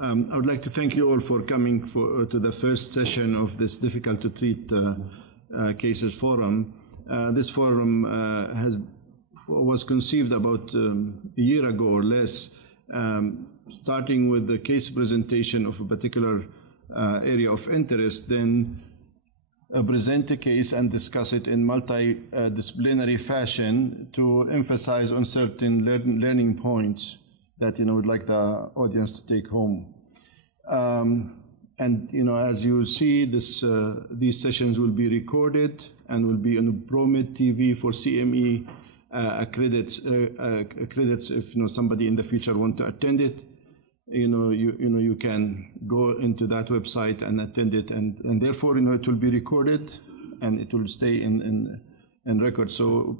I would like to thank you all for coming to the first session of this difficult to treat cases forum. This forum was conceived about a year ago or less, starting with the case presentation of a particular area of interest, then present a case and discuss it in multidisciplinary fashion to emphasize on certain learning points that would like the audience to take home. And as you see, these sessions will be recorded and will be on ProMed TV for CME credits if somebody in the future want to attend it. You can go into that website and attend it, and therefore it will be recorded and it will stay in record. So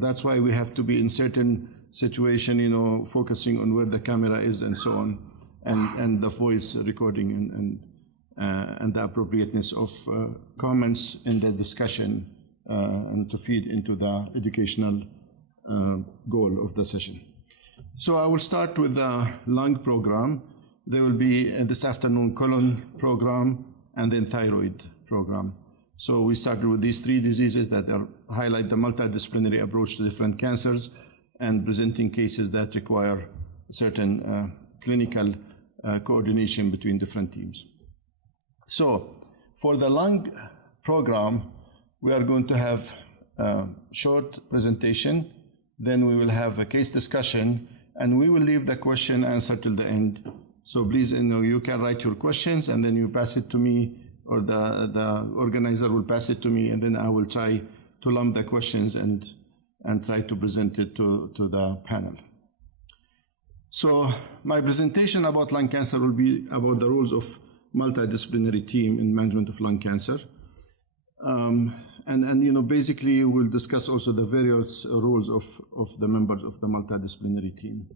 that's why we have to be in certain situation, focusing on where the camera is and so on, and the voice recording and the appropriateness of comments in the discussion and to feed into the educational goal of the session. So I will start with the lung program. There will be this afternoon colon program and then thyroid program. So we started with these three diseases that highlight the multidisciplinary approach to different cancers and presenting cases that require certain clinical coordination between different teams. So for the lung program, we are going to have a short presentation, then we will have a case discussion, and we will leave the question answer till the end. So please, you can write your questions and then you pass it to me, or the organizer will pass it to me, and then I will try to lump the questions and try to present it to the panel. So my presentation about lung cancer will be about the roles of multidisciplinary team in management of lung cancer. And basically we'll discuss also the various roles of the members of the multidisciplinary team.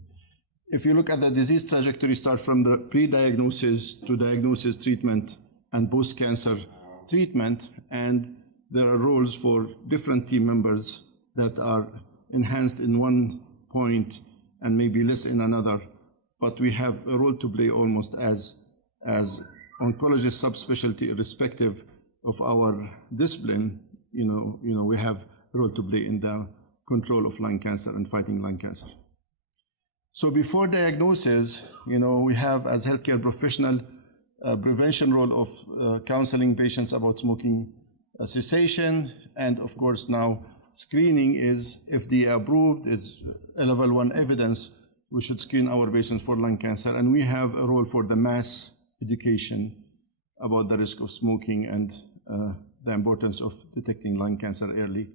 If you look at the disease trajectory, start from the pre-diagnosis to diagnosis, treatment, and post-cancer treatment, and there are roles for different team members that are enhanced in one point and maybe less in another, but we have a role to play almost as oncologist subspecialty, irrespective of our discipline. We have a role to play in the control of lung cancer and fighting lung cancer. So before diagnosis, we have as healthcare professional prevention role of counseling patients about smoking cessation, and of course now screening is FDA approved, is a level 1 evidence. We should screen our patients for lung cancer, and we have a role for the mass education about the risk of smoking and the importance of detecting lung cancer early.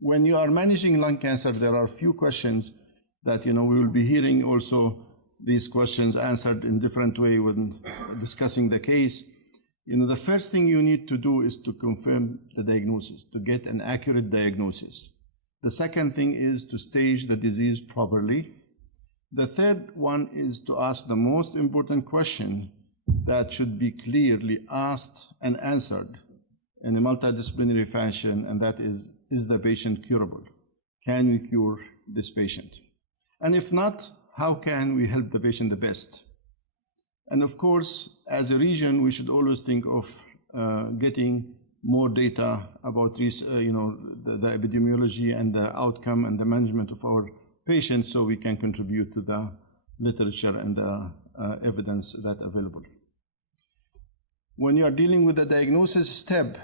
When you are managing lung cancer, there are a few questions that we will be hearing also these questions answered in different way when discussing the case. The first thing you need to do is to confirm the diagnosis, to get an accurate diagnosis. The second thing is to stage the disease properly. The third one is to ask the most important question that should be clearly asked and answered in a multidisciplinary fashion, and that is the patient curable? Can we cure this patient? And if not, how can we help the patient the best? And of course, as a region, we should always think of getting more data about the epidemiology and the outcome and the management of our patients, so we can contribute to the literature and the evidence that's available. When you are dealing with the diagnosis step,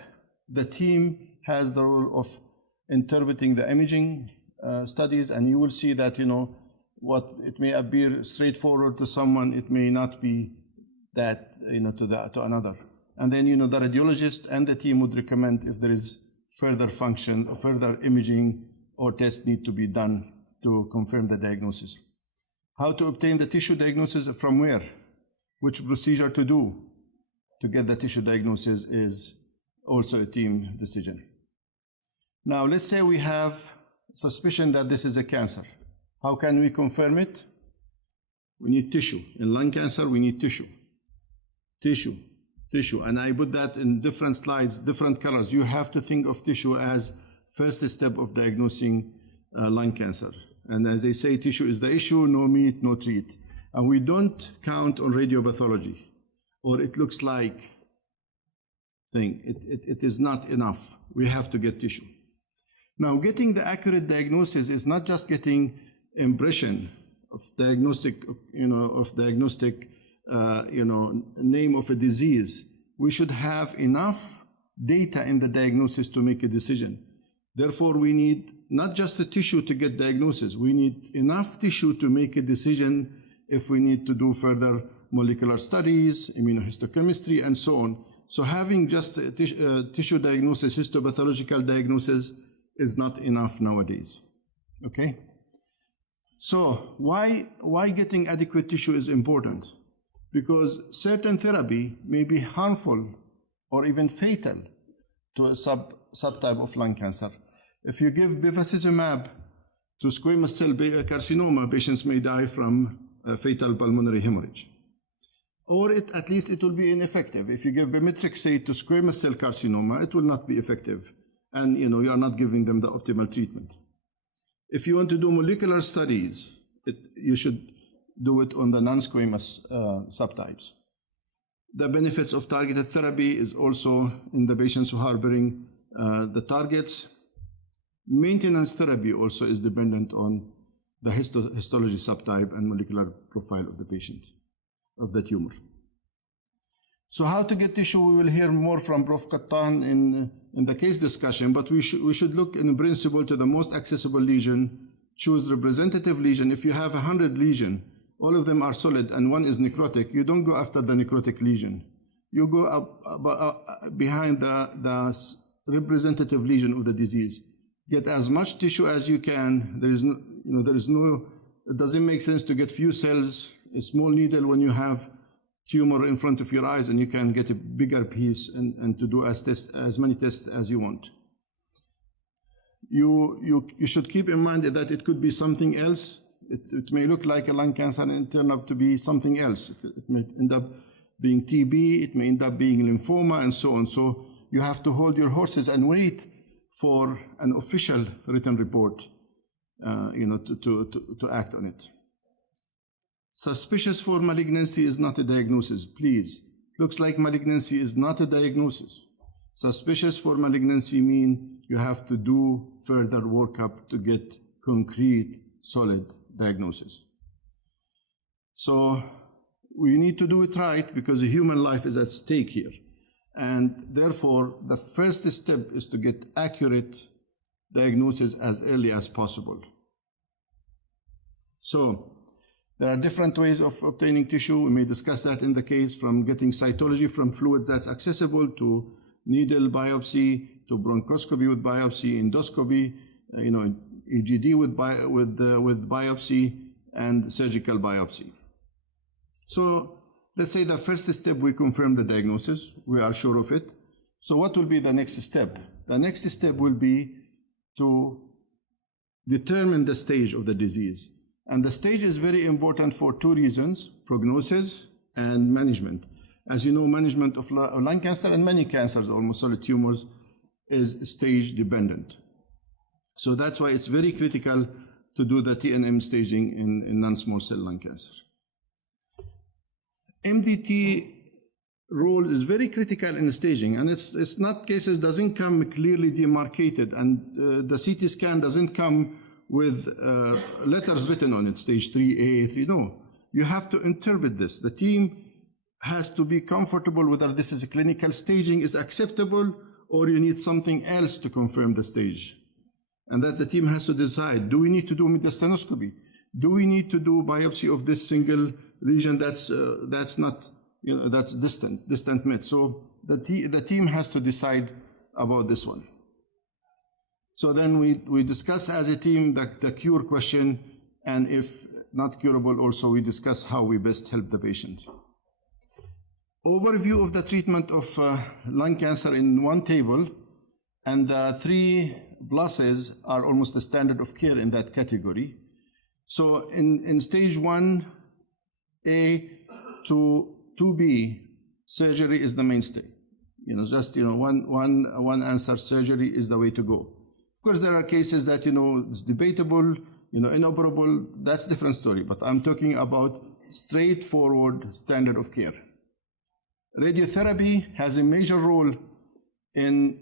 the team has the role of interpreting the imaging studies, and you will see that what it may appear straightforward to someone, it may not be that to another. And then the radiologist and the team would recommend if there is further function or further imaging or tests need to be done to confirm the diagnosis. How to obtain the tissue diagnosis, from where, which procedure to do to get the tissue diagnosis is also a team decision. Now let's say we have suspicion that this is a cancer. How can we confirm it? We need tissue. In lung cancer, we need tissue. Tissue. And I put that in different slides, different colors. You have to think of tissue as first step of diagnosing lung cancer. And as they say, tissue is the issue, no meat, no treat. And we don't count on radiopathology, or it looks like thing. It is not enough. We have to get tissue. Now, getting the accurate diagnosis is not just getting impression of diagnostic, name of a disease. We should have enough data in the diagnosis to make a decision. Therefore, we need not just the tissue to get diagnosis. We need enough tissue to make a decision if we need to do further molecular studies, immunohistochemistry, and so on. So having just a tissue diagnosis, histopathological diagnosis, is not enough nowadays. Okay? So why getting adequate tissue is important? Because certain therapy may be harmful or even fatal to a subtype of lung cancer. If you give bevacizumab to squamous cell carcinoma, patients may die from fatal pulmonary hemorrhage. Or at least it will be ineffective. If you give methotrexate to squamous cell carcinoma, it will not be effective. And you are not giving them the optimal treatment. If you want to do molecular studies, you should do it on the non-squamous subtypes. The benefits of targeted therapy is also in the patients who are harboring the targets. Maintenance therapy also is dependent on the histology subtype and molecular profile of the patient, of the tumor. So how to get tissue, we will hear more from Prof. Kattan in the case discussion, but we should look in principle to the most accessible lesion, choose representative lesion. If you have 100 lesions, all of them are solid and one is necrotic, you don't go after the necrotic lesion. You go up behind the representative lesion of the disease. Get as much tissue as you can. It doesn't make sense to get few cells, a small needle when you have tumor in front of your eyes, and you can get a bigger piece and to do as many tests as you want. You should keep in mind that it could be something else. It may look like a lung cancer and turn up to be something else. It may end up being TB, it may end up being lymphoma, and so on. So you have to hold your horses and wait for an official written report, to act on it. Suspicious for malignancy is not a diagnosis, please. Looks like malignancy is not a diagnosis. Suspicious for malignancy means you have to do further workup to get concrete, solid diagnosis. So we need to do it right because a human life is at stake here. And therefore, the first step is to get accurate diagnosis as early as possible. So there are different ways of obtaining tissue. We may discuss that in the case, from getting cytology from fluids that's accessible to needle biopsy, to bronchoscopy with biopsy, endoscopy, EGD with biopsy, and surgical biopsy. So let's say the first step, we confirm the diagnosis, we are sure of it. So what will be the next step? The next step will be to determine the stage of the disease. And the stage is very important for two reasons: prognosis and management. As you know, management of lung cancer and many cancers, almost solid tumors, is stage dependent. So that's why it's very critical to do the TNM staging in non-small cell lung cancer. MDT role is very critical in staging, and it's not cases doesn't come clearly demarcated, and the CT scan doesn't come with letters written on it, stage 3A, 3. No, you have to interpret this. The team has to be comfortable whether this is a clinical staging is acceptable, or you need something else to confirm the stage. And that the team has to decide, do we need to do mediastinoscopy? Do we need to do biopsy of this single lesion that's not, that's distant med? So the team has to decide about this one. So then we discuss as a team the cure question, and if not curable, also we discuss how we best help the patient. Overview of the treatment of lung cancer in one table, and the 3 pluses are almost the standard of care in that category. So in stage 1A to 2B, surgery is the mainstay. One answer, surgery is the way to go. Of course, there are cases that, it's debatable, inoperable, that's a different story. But I'm talking about straightforward standard of care. Radiotherapy has a major role in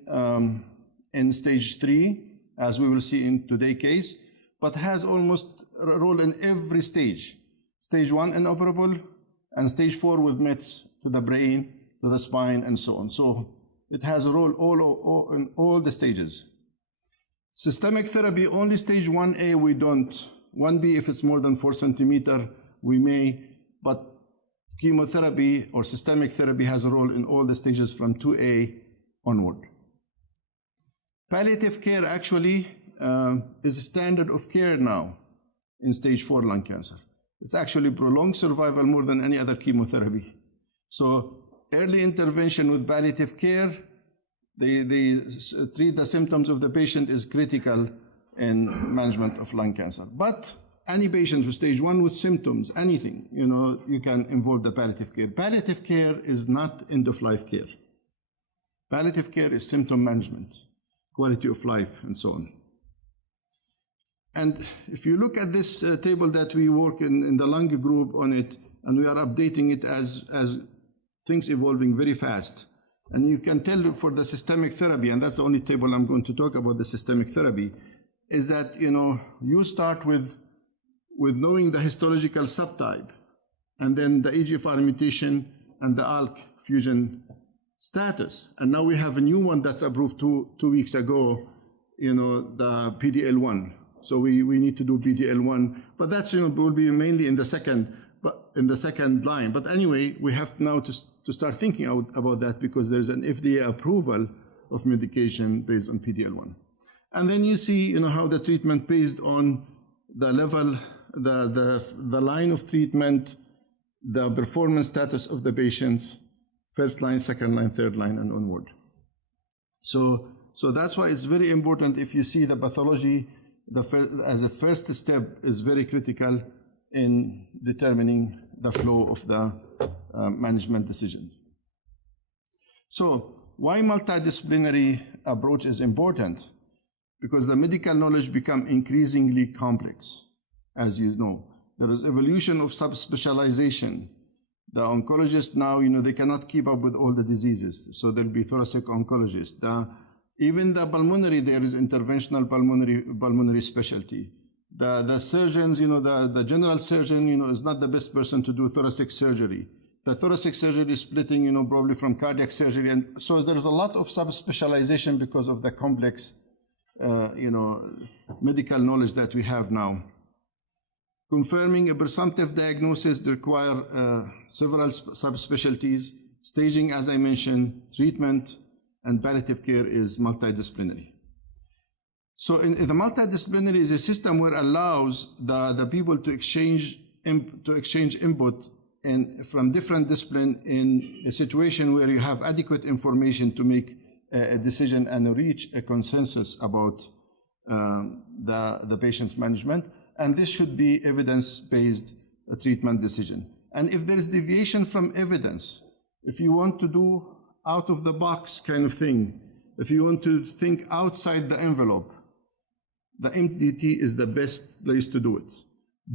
stage 3, as we will see in today's case, but has almost a role in every stage. Stage 1 inoperable, and stage 4 with METs to the brain, to the spine, and so on. So it has a role in all the stages. Systemic therapy, only stage 1A we don't. 1B, if it's more than 4 centimeter, we may, but chemotherapy or systemic therapy has a role in all the stages from 2A onward. Palliative care actually is a standard of care now in stage 4 lung cancer. It's actually prolonged survival more than any other chemotherapy. So early intervention with palliative care, they treat the symptoms of the patient is critical in management of lung cancer. But any patient with stage 1 with symptoms, anything, you can involve the palliative care. Palliative care is not end-of-life care. Palliative care is symptom management, quality of life, and so on. And if you look at this table that we work in the lung group on it, and we are updating it as things evolving very fast. And you can tell for the systemic therapy, and that's the only table I'm going to talk about the systemic therapy, is that you start with knowing the histological subtype, and then the EGFR mutation and the ALK fusion status. And now we have a new one that's approved two weeks ago, the PDL1. So we need to do PDL1, but that's will be mainly in the second line. But anyway, we have now to start thinking about that, because there's an FDA approval of medication based on PDL1. And then you see how the treatment based on the level, the line of treatment, the performance status of the patient, first line, second line, third line, and onward. So that's why it's very important. If you see the pathology as a first step, is very critical in determining the flow of the management decision. So why multidisciplinary approach is important? Because the medical knowledge become increasingly complex, as you know. There is evolution of subspecialization. The oncologists now, they cannot keep up with all the diseases. So there'll be thoracic oncologists. Even the pulmonary, there is interventional pulmonary specialty. The surgeons, the general surgeon, is not the best person to do thoracic surgery. The thoracic surgery is splitting, probably from cardiac surgery. And so there's a lot of subspecialization because of the complex, medical knowledge that we have now. Confirming a presumptive diagnosis require several subspecialties. Staging, as I mentioned, treatment, and palliative care is multidisciplinary. So in the multidisciplinary is a system where allows the people to exchange input from different disciplines in a situation where you have adequate information to make a decision and reach a consensus about the patient's management. And this should be evidence-based treatment decision. And if there is deviation from evidence, if you want to do out-of-the-box kind of thing, if you want to think outside the envelope, the MDT is the best place to do it.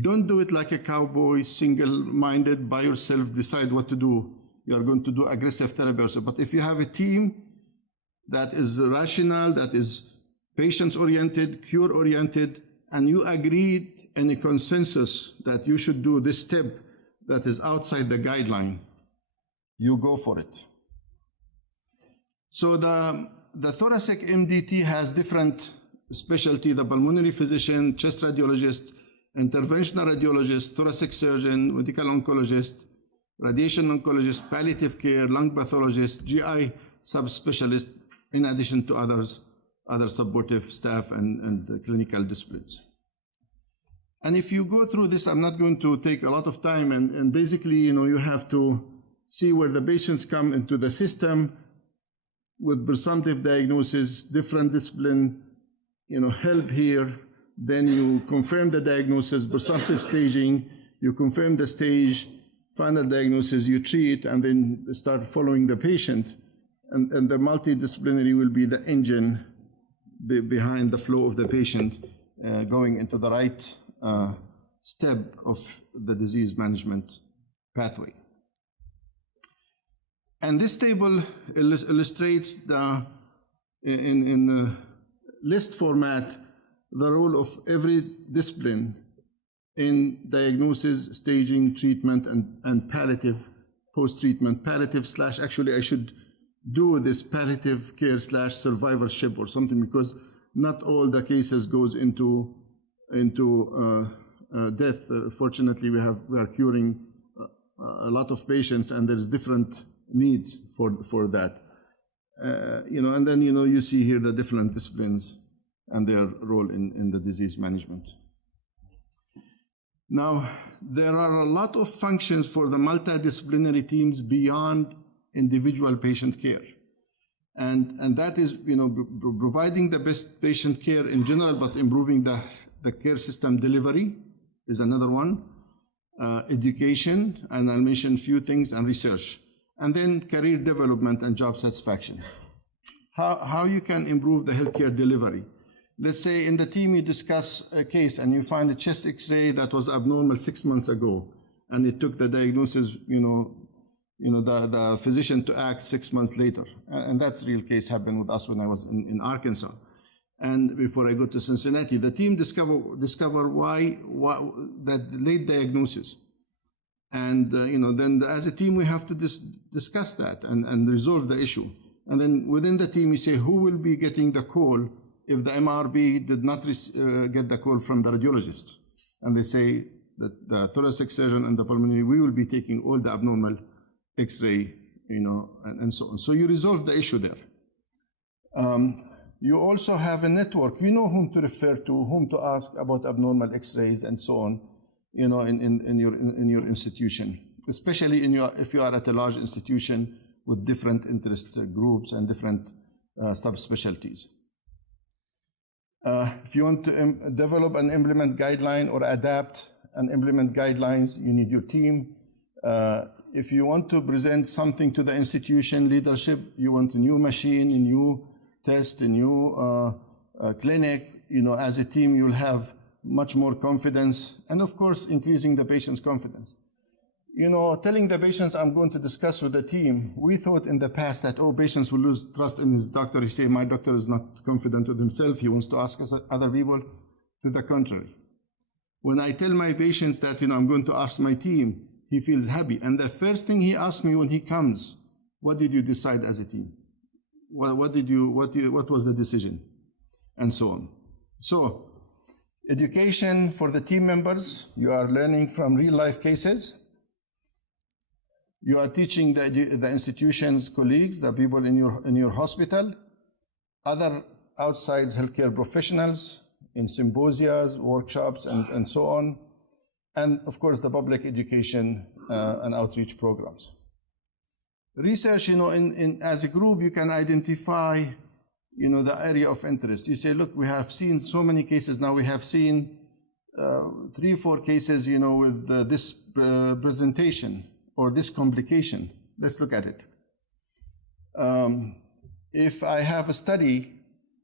Don't do it like a cowboy, single-minded, by yourself, decide what to do. You are going to do aggressive therapy also. But if you have a team that is rational, that is patient-oriented, cure-oriented, and you agreed in a consensus that you should do this step that is outside the guideline, you go for it. So the thoracic MDT has different specialty: the pulmonary physician, chest radiologist, interventional radiologist, thoracic surgeon, medical oncologist, radiation oncologist, palliative care, lung pathologist, GI subspecialist, in addition to other supportive staff and clinical disciplines. And if you go through this, I'm not going to take a lot of time, and basically, you have to see where the patients come into the system with presumptive diagnosis, different discipline, help here. Then you confirm the diagnosis, presumptive staging, you confirm the stage, final diagnosis, you treat, and then start following the patient. And the multidisciplinary will be the engine behind the flow of the patient going into the right step of the disease management pathway. And this table illustrates in list format the role of every discipline in diagnosis, staging, treatment, and palliative post-treatment. Palliative / actually I should do this palliative care / survivorship or something, because not all the cases goes into death. Fortunately, we are curing a lot of patients, and there's different needs for that. And then you see here the different disciplines and their role in the disease management. Now, there are a lot of functions for the multidisciplinary teams beyond individual patient care. And that is, providing the best patient care in general, but improving the care system delivery is another one. Education, and I'll mention a few things, and research. And then career development and job satisfaction. How you can improve the healthcare delivery. Let's say in the team you discuss a case and you find a chest X-ray that was abnormal 6 months ago, and it took the diagnosis, the physician to act 6 months later. And that's real case happened with us when I was in Arkansas. And before I go to Cincinnati, the team discover why that late diagnosis. And then as a team we have to discuss that and resolve the issue. And then within the team you say who will be getting the call if the MRB did not get the call from the radiologist. And they say that the thoracic surgeon and the pulmonary, we will be taking all the abnormal X-ray, and so on. So you resolve the issue there. You also have a network. You know whom to refer to, whom to ask about abnormal X-rays and so on, in your institution, especially if you are at a large institution with different interest groups and different subspecialties. If you want to develop and implement guideline or adapt and implement guidelines, you need your team. If you want to present something to the institution leadership, you want a new machine, a new test, a new clinic, as a team you'll have much more confidence, and of course increasing the patient's confidence. Telling the patients I'm going to discuss with the team, we thought in the past that, patients will lose trust in his doctor. He say, my doctor is not confident with himself, he wants to ask us other people. To the contrary. When I tell my patients that, I'm going to ask my team, he feels happy. And the first thing he asks me when he comes, what did you decide as a team? What was the decision? And so on. So, education for the team members, you are learning from real life cases. You are teaching the institution's colleagues, the people in your hospital, other outside healthcare professionals in symposia, workshops, and so on, and of course the public education and outreach programs. Research, as a group, you can identify, the area of interest. You say, look, we have seen so many cases now. We have seen 3 or 4 cases, with this presentation or this complication. Let's look at it. If I have a study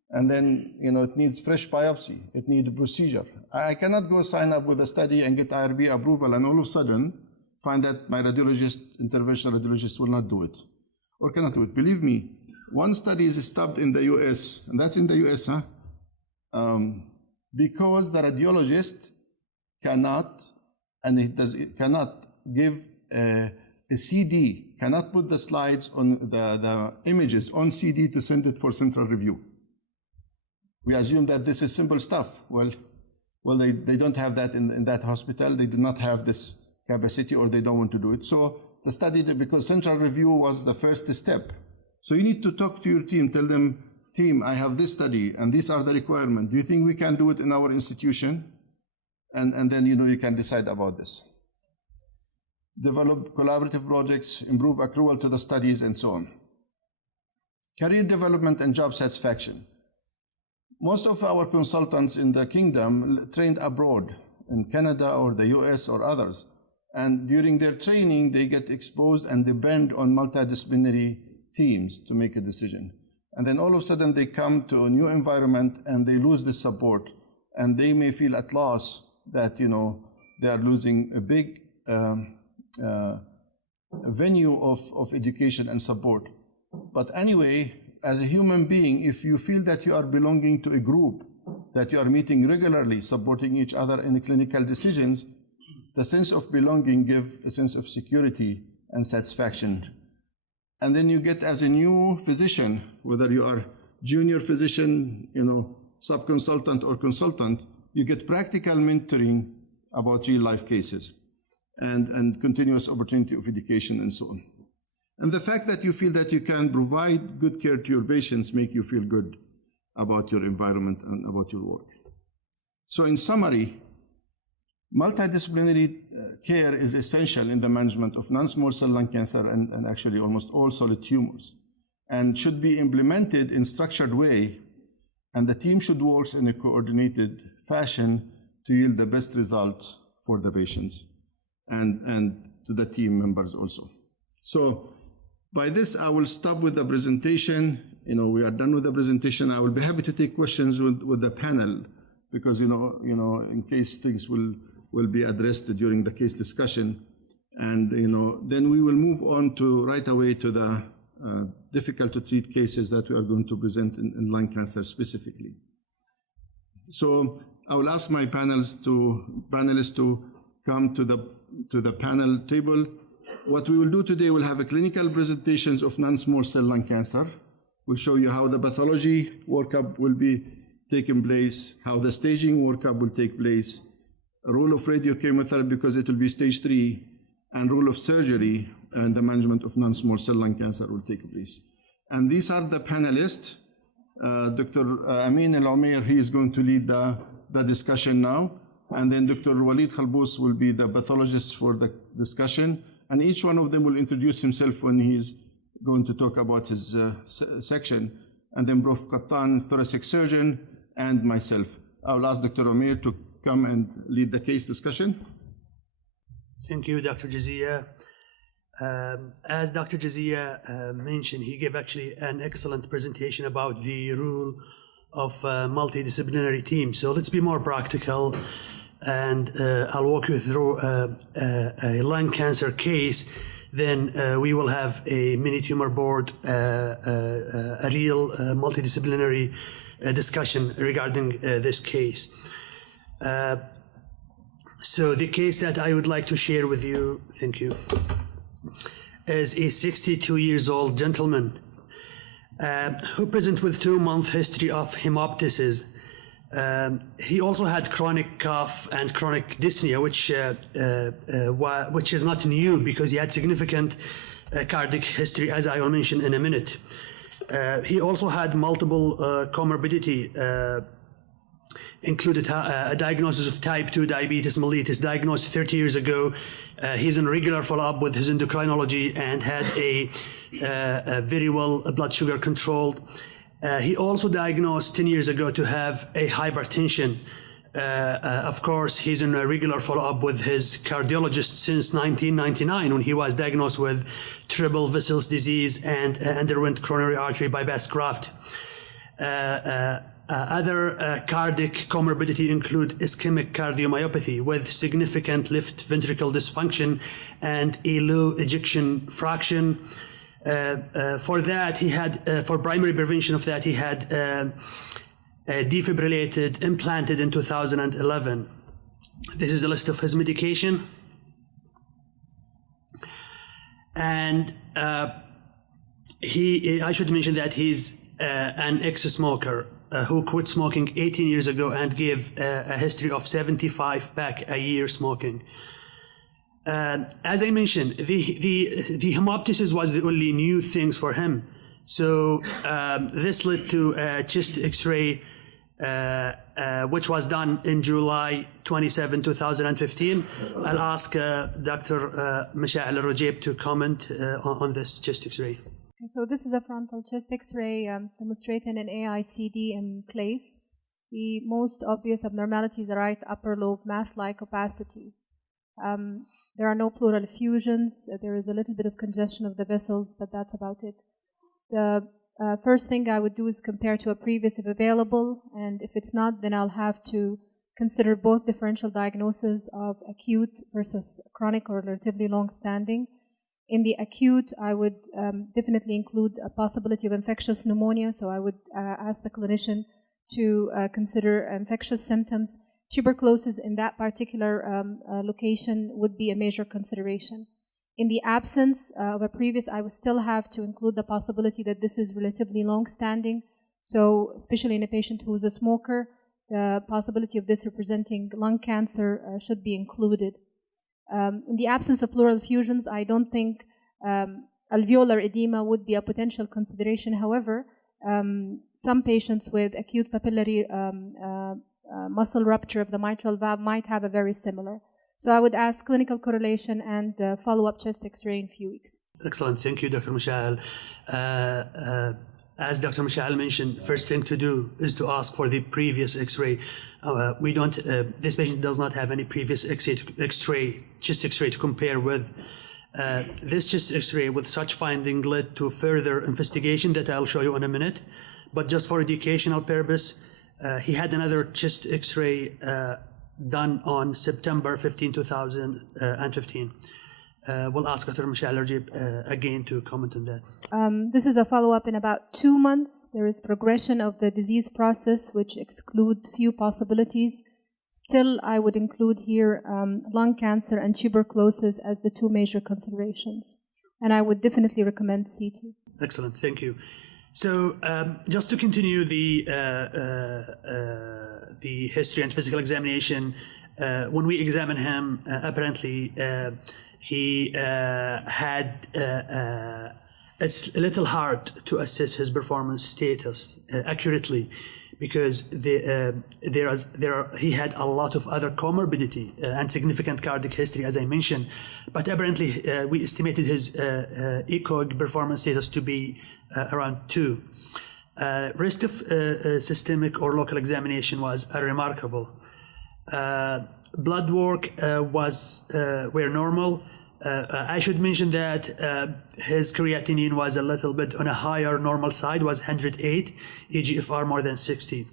and then, it needs fresh biopsy, it needs a procedure. I cannot go sign up with a study and get IRB approval and all of a sudden find that my radiologist, interventional radiologist will not do it or cannot do it. Believe me, one study is stopped in the US, and that's in the US, because the radiologist cannot, and it cannot give a CD, cannot put the slides on the images on CD to send it for central review. We assume that this is simple stuff. Well, they don't have that in that hospital. They do not have this capacity, or they don't want to do it. So the study, because central review was the first step. So you need to talk to your team, tell them, team, I have this study and these are the requirements. Do you think we can do it in our institution? And then you can decide about this. Develop collaborative projects, improve accrual to the studies, and so on. Career development and job satisfaction. Most of our consultants in the kingdom trained abroad, in Canada or the US or others. And during their training, they get exposed and depend on multidisciplinary teams to make a decision. And then all of a sudden they come to a new environment and they lose this support. And they may feel at loss that, they are losing a big venue of education and support. But anyway, as a human being, if you feel that you are belonging to a group, that you are meeting regularly, supporting each other in clinical decisions, the sense of belonging gives a sense of security and satisfaction. And then you get, as a new physician, whether you are junior physician, sub-consultant or consultant, you get practical mentoring about real-life cases and continuous opportunity of education and so on. And the fact that you feel that you can provide good care to your patients make you feel good about your environment and about your work. So in summary, multidisciplinary care is essential in the management of non-small cell lung cancer and actually almost all solid tumors, and should be implemented in a structured way, and the team should work in a coordinated fashion to yield the best results for the patients and to the team members also. So by this, I will stop with the presentation. We are done with the presentation. I will be happy to take questions with the panel, because in case things will be addressed during the case discussion, and then we will move on to right away to the difficult to treat cases that we are going to present in lung cancer specifically. So I will ask my panelists to come to the panel table. What we will do today, we'll have a clinical presentations of non-small cell lung cancer. We'll show you how the pathology workup will be taking place, how the staging workup will take place, a role of radiochemotherapy because it will be stage 3, and role of surgery and the management of non-small cell lung cancer will take place. And these are the panelists. Dr. Amin Al-Umair, he is going to lead the discussion now. And then Dr. Walid Khalbous will be the pathologist for the discussion. And each one of them will introduce himself when he's going to talk about his section. And then Prof. Qattan, thoracic surgeon, and myself. I will ask Dr. Umair to come and lead the case discussion. Thank you, Dr. Jazia. As Dr. Jazia mentioned, he gave actually an excellent presentation about the role of multidisciplinary team. So let's be more practical, and I'll walk you through a lung cancer case. Then we will have a mini tumor board, a real multidisciplinary discussion regarding this case. So the case that I would like to share with you, thank you, is a 62-year-old gentleman who presents with 2-month history of hemoptysis. He also had chronic cough and chronic dyspnea, which is not new because he had significant cardiac history, as I will mention in a minute. He also had multiple comorbidity, included a diagnosis of type 2 diabetes mellitus, diagnosed 30 years ago. He's in regular follow-up with his endocrinology and had a very well blood sugar controlled. He also diagnosed 10 years ago to have a hypertension. Of course, he's in a regular follow-up with his cardiologist since 1999, when he was diagnosed with triple vessels disease and underwent coronary artery bypass graft. Other cardiac comorbidity include ischemic cardiomyopathy with significant left ventricle dysfunction and a low ejection fraction. For that, he had, for primary prevention of that, he had defibrillated, implanted in 2011. This is a list of his medication. And I should mention that he's an ex-smoker who quit smoking 18 years ago and gave a history of 75 pack a year smoking. As I mentioned, the hemoptysis was the only new things for him. So this led to a chest X-ray, which was done in July 27, 2015. I'll ask Dr. Masha'al Al-Rajab to comment on this chest X-ray. So this is a frontal chest X-ray demonstrating an AICD in place. The most obvious abnormality is the right upper lobe mass-like opacity. There are no pleural effusions. There is a little bit of congestion of the vessels, but that's about it. The first thing I would do is compare to a previous if available, and if it's not, then I'll have to consider both differential diagnoses of acute versus chronic or relatively long-standing. In the acute, I would definitely include a possibility of infectious pneumonia, so I would ask the clinician to consider infectious symptoms. Tuberculosis in that particular location would be a major consideration. In the absence of a previous, I would still have to include the possibility that this is relatively long-standing, so especially in a patient who is a smoker, the possibility of this representing lung cancer should be included. In the absence of pleural effusions, I don't think alveolar edema would be a potential consideration. However, some patients with acute papillary muscle rupture of the mitral valve might have a very similar. So I would ask clinical correlation and follow-up chest X-ray in a few weeks. Excellent. Thank you, Dr. Mashal. As Dr. Mashal mentioned, first thing to do is to ask for the previous X-ray. This patient does not have any previous X-ray, chest X-ray to compare with. This chest X-ray with such finding led to further investigation that I'll show you in a minute. But just for educational purpose, he had another chest X-ray done on September 15, 2015. We'll ask Dr. Mashal again to comment on that. This is a follow-up in about 2 months. There is progression of the disease process, which exclude few possibilities. Still, I would include here lung cancer and tuberculosis as the two major considerations. And I would definitely recommend CT. Excellent, thank you. So just to continue the history and physical examination, when we examine him, apparently he had, it's a little hard to assess his performance status accurately because he had a lot of other comorbidity and significant cardiac history, as I mentioned. But apparently, we estimated his ECOG performance status to be around 2. Rest of systemic or local examination was remarkable. Blood work were normal. I should mention that his creatinine was a little bit on a higher normal side, was 108, eGFR more than 60.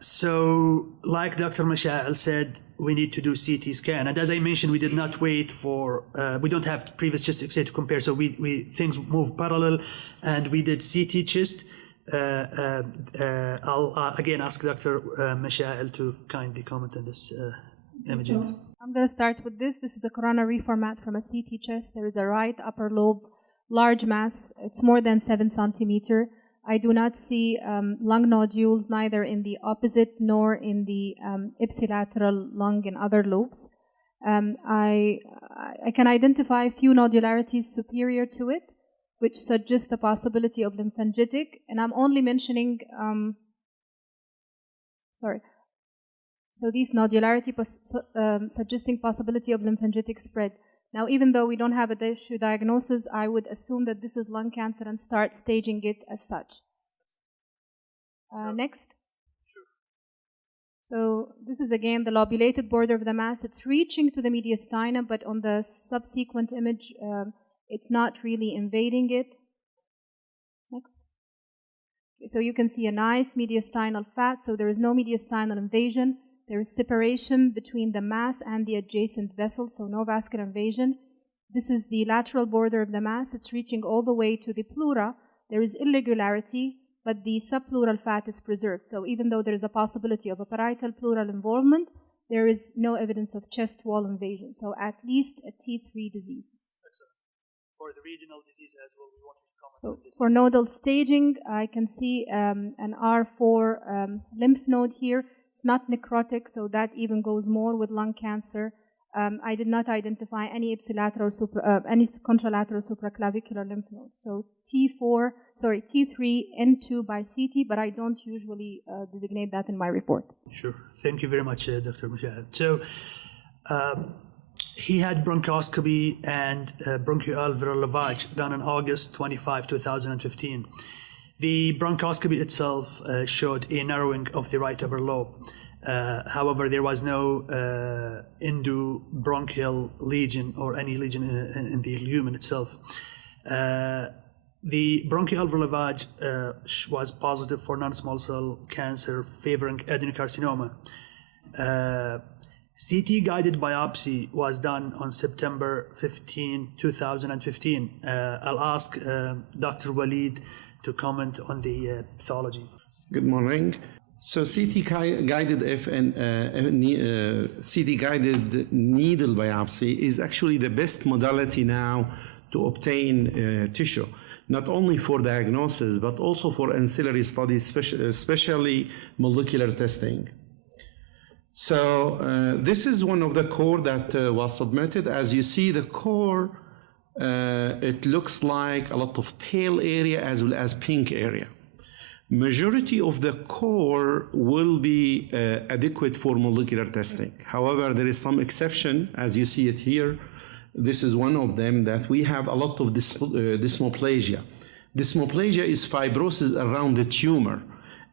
So, like Dr. Mashal said, we need to do CT scan. And as I mentioned, we did not wait for, we don't have previous chest X-ray to compare, so things move parallel, and we did CT chest. I'll again ask Dr. Mashal to kindly comment on this imaging. So I'm going to start with this. This is a coronary format from a CT chest. There is a right upper lobe, large mass. It's more than 7 centimeters. I do not see lung nodules, neither in the opposite nor in the ipsilateral lung in other lobes. I can identify a few nodularities superior to it, which suggest the possibility of lymphangitic, and I'm only mentioning, so these nodularity suggesting possibility of lymphangitic spread. Now, even though we don't have a tissue diagnosis, I would assume that this is lung cancer and start staging it as such. Next. Sure. So this is again the lobulated border of the mass. It's reaching to the mediastinum, but on the subsequent image, it's not really invading it. Next. Okay, so you can see a nice mediastinal fat, so there is no mediastinal invasion. There is separation between the mass and the adjacent vessel, so no vascular invasion. This is the lateral border of the mass. It's reaching all the way to the pleura. There is irregularity, but the subpleural fat is preserved. So even though there is a possibility of a parietal pleural involvement, there is no evidence of chest wall invasion. So at least a T3 disease. Excellent. For the regional disease as well, we want to comment on this. For nodal staging, I can see an R4 lymph node here. It's not necrotic, so that even goes more with lung cancer. I did not identify any any contralateral supraclavicular lymph nodes. So T3 N2 by CT, but I don't usually designate that in my report. Sure. Thank you very much, Dr. Mashal. So he had bronchoscopy and bronchoalveolar lavage done on August 25, 2015. The bronchoscopy itself showed a narrowing of the right upper lobe. However, there was no endobronchial lesion or any lesion in the lumen itself. The bronchoalveolar lavage was positive for non-small cell cancer favoring adenocarcinoma. CT-guided biopsy was done on September 15, 2015. I'll ask Dr. Waleed to comment on the pathology. Good morning. So CT-guided CT-guided needle biopsy is actually the best modality now to obtain tissue, not only for diagnosis but also for ancillary studies, especially molecular testing. So this is one of the core that was submitted. As you see, the core, it looks like a lot of pale area as well as pink area. Majority of the core will be adequate for molecular testing. However, there is some exception, as you see it here. This is one of them, that we have a lot of dysplasia. Dysplasia is fibrosis around the tumor.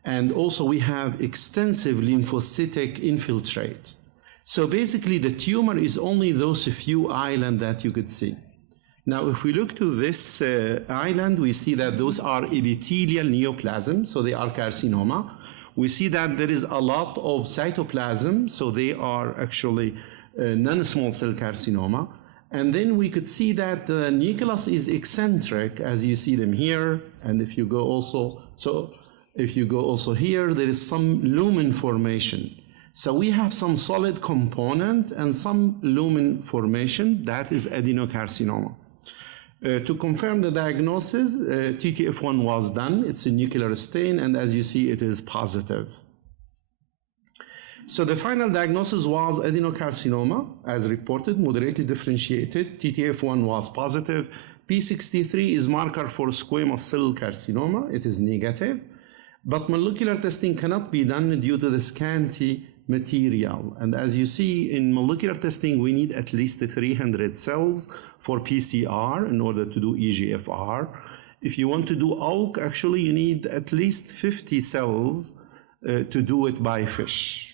And also we have extensive lymphocytic infiltrate. So basically the tumor is only those few islands that you could see. Now if we look to this island, we see that those are epithelial neoplasm, so they are carcinoma. We see that there is a lot of cytoplasm, so they are actually non-small cell carcinoma. And then we could see that the nucleus is eccentric, as you see them here. And if you go also, if you go also here, there is some lumen formation. So we have some solid component and some lumen formation, that is adenocarcinoma. To confirm the diagnosis, TTF1 was done. It's a nuclear stain, and as you see, it is positive. So the final diagnosis was adenocarcinoma, as reported, moderately differentiated. TTF1 was positive. P63 is marker for squamous cell carcinoma. It is negative. But molecular testing cannot be done due to the scanty material. And as you see, in molecular testing, we need at least 300 cells for PCR in order to do EGFR. If you want to do ALK, actually, you need at least 50 cells to do it by FISH.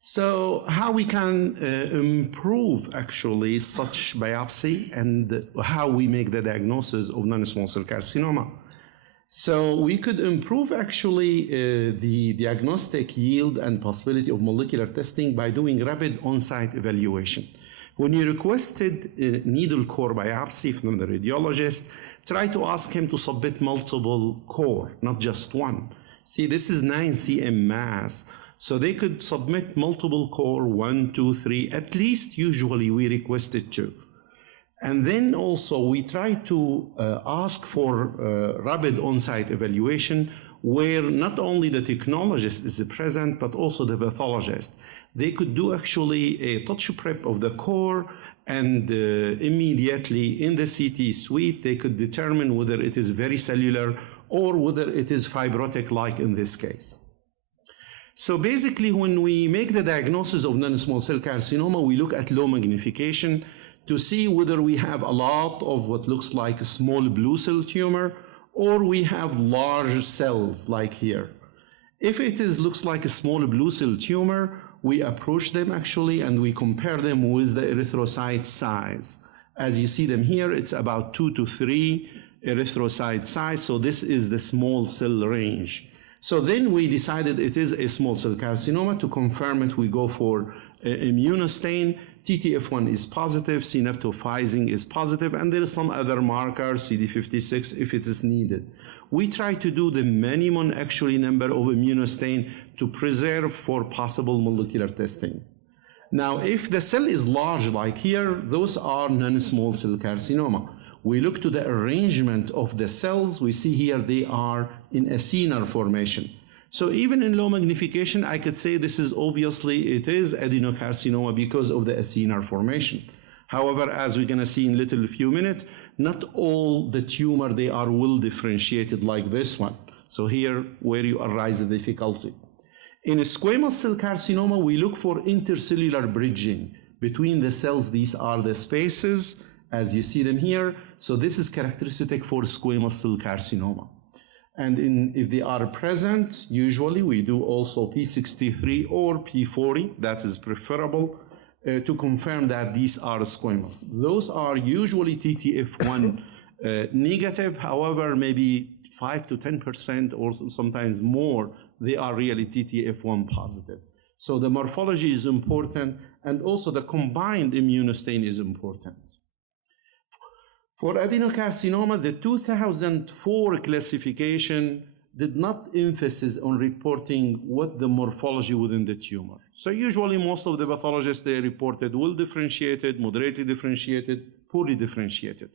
So how we can improve actually such biopsy and how we make the diagnosis of non-small cell carcinoma. So we could improve actually the diagnostic yield and possibility of molecular testing by doing rapid on-site evaluation. When you requested needle core biopsy from the radiologist, try to ask him to submit multiple core, not just one. See, this is 9 cm mass. So they could submit multiple core, 1, 2, 3, at least usually we requested 2. And then also we try to ask for rapid on-site evaluation where not only the technologist is present, but also the pathologist. They could do actually a touch prep of the core, and immediately in the CT suite, they could determine whether it is very cellular or whether it is fibrotic, like in this case. So basically, when we make the diagnosis of non-small cell carcinoma, we look at low magnification to see whether we have a lot of what looks like a small blue cell tumor, or we have large cells like here. If it looks like a small blue cell tumor, we approach them actually and we compare them with the erythrocyte size. As you see them here, it's about 2 to 3 erythrocyte size, so this is the small cell range. So then we decided it is a small cell carcinoma. To confirm it, we go for immunostain. TTF1 is positive, synaptophysing is positive, and there is some other markers, CD56, if it is needed. We try to do the minimum actually number of immunostain to preserve for possible molecular testing. Now, if the cell is large like here, those are non-small cell carcinoma. We look to the arrangement of the cells. We see here they are in acinar formation. So even in low magnification, I could say this is obviously, it is adenocarcinoma because of the acinar formation. However, as we're going to see in a few minutes, not all the tumor, they are well differentiated like this one. So here where you arise the difficulty. In a squamous cell carcinoma, we look for intercellular bridging between the cells. These are the spaces, as you see them here. So this is characteristic for squamous cell carcinoma. And if they are present, usually we do also P63 or P40, that is preferable. to confirm that these are squamous. Those are usually TTF1 negative, however, maybe 5 to 10% or sometimes more, they are really TTF1 positive. So the morphology is important, and also the combined immunostain is important. For adenocarcinoma, the 2004 classification did not emphasize on reporting what the morphology within the tumor. So usually most of the pathologists, they reported well differentiated, moderately differentiated, poorly differentiated.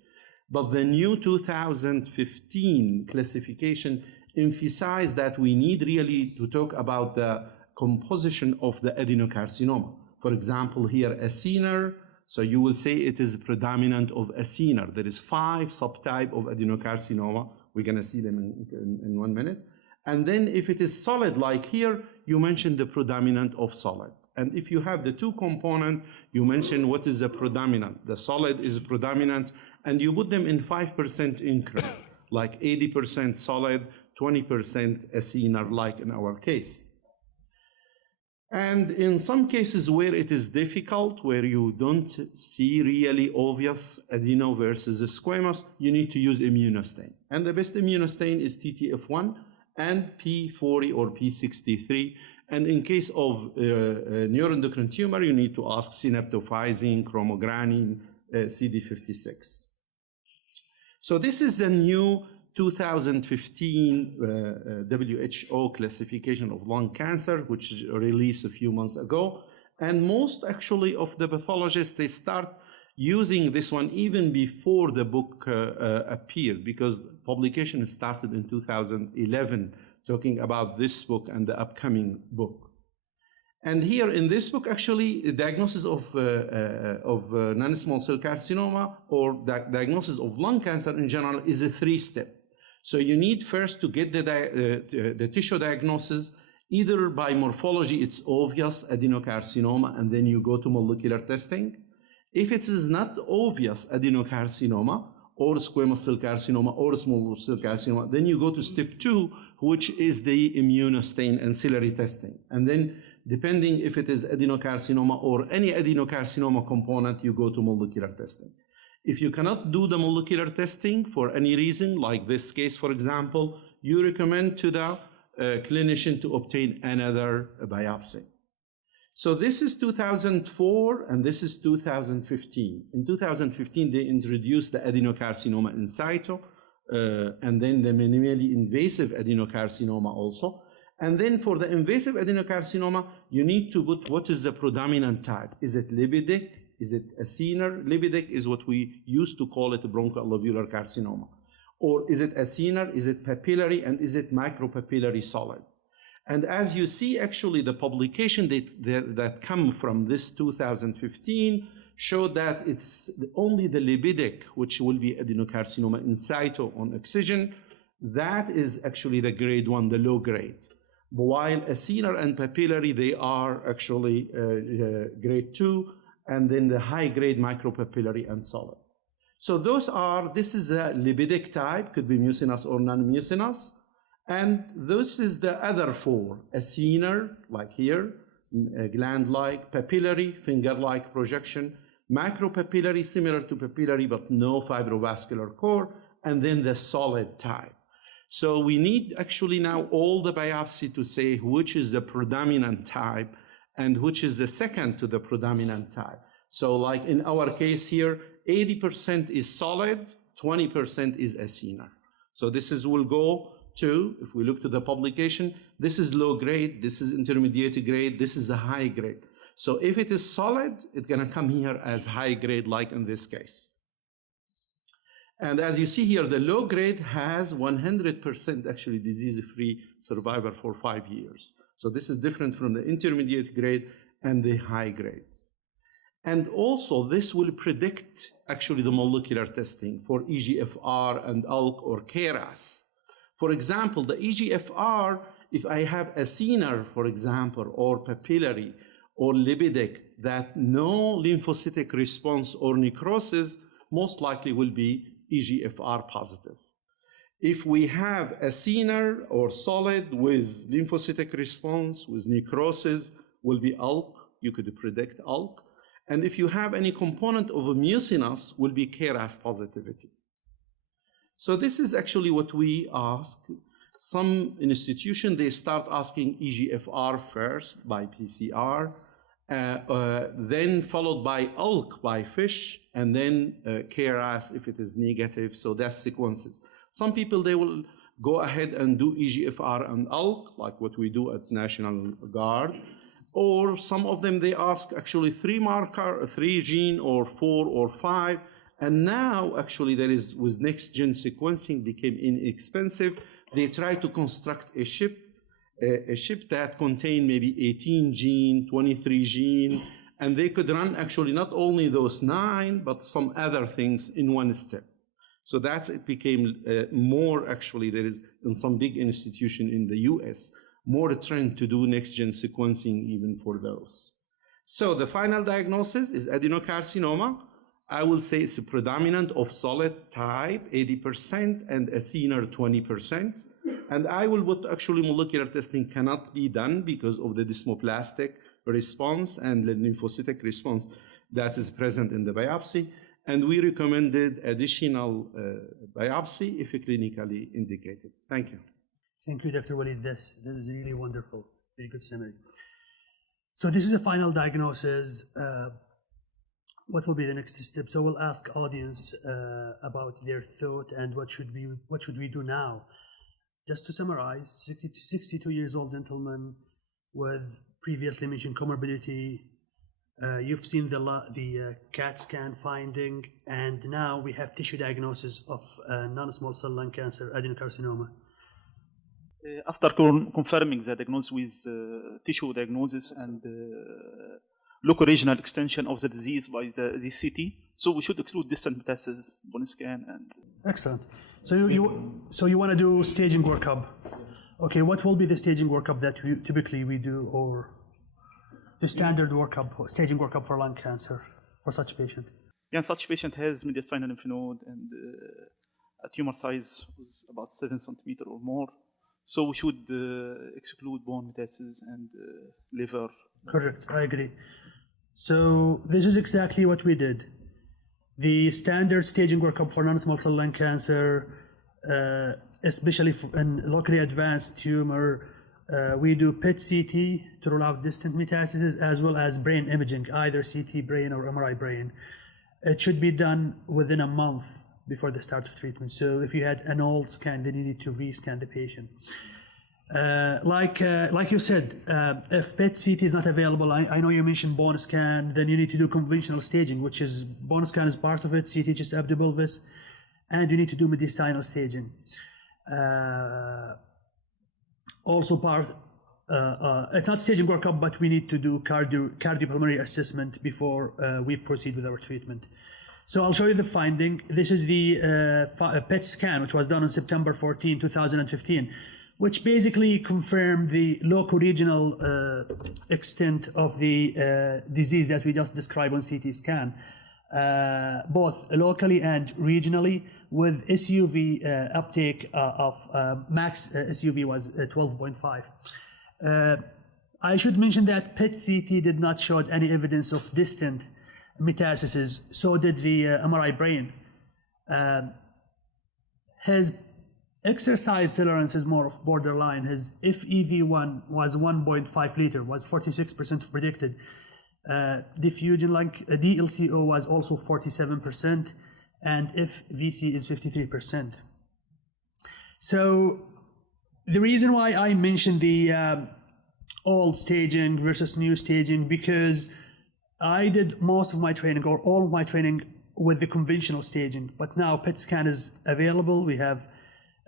But the new 2015 classification emphasized that we need really to talk about the composition of the adenocarcinoma. For example, here acinar, so you will say it is predominant of acinar. There is 5 subtypes of adenocarcinoma. We're going to see them in 1 minute. And then if it is solid like here, you mentioned the predominant of solid. And if you have the 2 components, you mention what is the predominant. The solid is predominant, and you put them in 5% increment, like 80% solid, 20% acinar, like in our case. And in some cases where it is difficult, where you don't see really obvious adeno versus squamous, you need to use immunostain. And the best immunostain is TTF1 and P40 or P63. And in case of neuroendocrine tumor, you need to ask synaptophysin, chromogranin, CD56. So this is a new 2015 WHO classification of lung cancer, which is released a few months ago. And most actually of the pathologists, they start using this one even before the book appeared, because publication started in 2011, talking about this book and the upcoming book. And here in this book, actually, the diagnosis of non-small cell carcinoma or diagnosis of lung cancer in general is a 3-step. So you need first to get the tissue diagnosis, either by morphology, it's obvious adenocarcinoma, and then you go to molecular testing. If it is not obvious adenocarcinoma, or squamous cell carcinoma, or small cell carcinoma, then you go to step 2, which is the immunostain ancillary testing. And then, depending if it is adenocarcinoma or any adenocarcinoma component, you go to molecular testing. If you cannot do the molecular testing for any reason, like this case, for example, you recommend to the clinician to obtain another biopsy. So this is 2004, and this is 2015. In 2015, they introduced the adenocarcinoma in situ, and then the minimally invasive adenocarcinoma also. And then for the invasive adenocarcinoma, you need to put what is the predominant type. Is it lipidic? Is it acinar? Lipidic is what we used to call it bronchoalveolar carcinoma. Or is it acinar? Is it papillary? And is it micropapillary solid? And as you see, actually, the publication that come from this 2015 showed that it's only the lipidic, which will be adenocarcinoma in situ on excision, that is actually the grade 1, the low grade. While acinar and papillary, they are actually grade 2, and then the high grade micropapillary and solid. So this is a lipidic type, could be mucinous or non-mucinous. And this is the other 4, acinar, like here, gland-like, papillary, finger-like projection, macropapillary, similar to papillary, but no fibrovascular core, and then the solid type. So we need actually now all the biopsy to say which is the predominant type and which is the second to the predominant type. So like in our case here, 80% is solid, 20% is acinar. So this will go to, if we look to the publication, this is low grade, this is intermediate grade, this is a high grade. So if it is solid, it's going to come here as high grade, like in this case. And as you see here, the low grade has 100% actually disease-free survival for 5 years. So this is different from the intermediate grade and the high grade. And also, this will predict actually the molecular testing for EGFR and ALK or KRAS. For example, the EGFR, if I have acinar, for example, or papillary or lipidic, that no lymphocytic response or necrosis, most likely will be EGFR positive. If we have acinar or solid with lymphocytic response, with necrosis, will be ALK. You could predict ALK. And if you have any component of a mucinous, will be KRAS positivity. So this is actually what we ask. Some institution, they start asking EGFR first by PCR, then followed by ALK by FISH, and then KRAS if it is negative. So that's sequences. Some people, they will go ahead and do EGFR and ALK, like what we do at National Guard. Or some of them, they ask actually 3 marker, 3 gene, or 4 or 5. And now, actually, there is, with next-gen sequencing became inexpensive, they try to construct a chip that contain maybe 18 gene, 23 gene, and they could run actually not only those 9, but some other things in one step. So that's, it became more, actually, there is in some big institution in the US, more a trend to do next-gen sequencing even for those. So the final diagnosis is adenocarcinoma. I will say it's a predominant of solid type, 80%, and a CNR 20%. And I will put actually molecular testing cannot be done because of the desmoplastic response and the lymphocytic response that is present in the biopsy. And we recommended additional biopsy if clinically indicated. Thank you. Thank you, Dr. Walid. This is really wonderful. Very good summary. So this is a final diagnosis. What will be the next step? So we'll ask audience about their thought and what should we do now. Just to summarize, 62 years old gentleman with previously mentioned comorbidity. You've seen the CAT scan finding, and now we have tissue diagnosis of non-small cell lung cancer, adenocarcinoma. After confirming the diagnosis with tissue diagnosis and local regional extension of the disease by the CT, so we should exclude distant metastasis, bone scan, and. Excellent. So you want to do staging workup? Okay. What will be the staging workup that typically we do, or the standard workup, staging workup for lung cancer for such patient? Yeah, such patient has mediastinal lymph node and a tumor size was about 7 centimeters or more. So we should exclude bone metastasis and liver. Correct, I agree. So this is exactly what we did. The standard staging workup for non-small cell lung cancer, especially in locally advanced tumor, we do PET-CT to rule out distant metastasis, as well as brain imaging, either CT brain or MRI brain. It should be done within a month before the start of treatment. So if you had an old scan, then you need to re-scan the patient. Like you said, if PET-CT is not available, I know you mentioned bone scan, then you need to do conventional staging, which is bone scan is part of it, CT just abdo-pelvis, and you need to do mediastinal staging. Also part, it's not staging workup, but we need to do cardiopulmonary assessment before we proceed with our treatment. So I'll show you the finding. This is the PET scan, which was done on September 14, 2015, which basically confirmed the local regional extent of the disease that we just described on CT scan, both locally and regionally, with SUV uptake of max SUV was 12.5. I should mention that PET-CT did not show any evidence of distant metastasis, so did the MRI brain. His exercise tolerance is more of borderline. His FEV1 was 1.5 liter, was 46% predicted. Diffusion like DLCO was also 47%, and FVC is 53%. So the reason why I mentioned the old staging versus new staging, because I did most of my training, or all of my training, with the conventional staging, but now PET scan is available. We have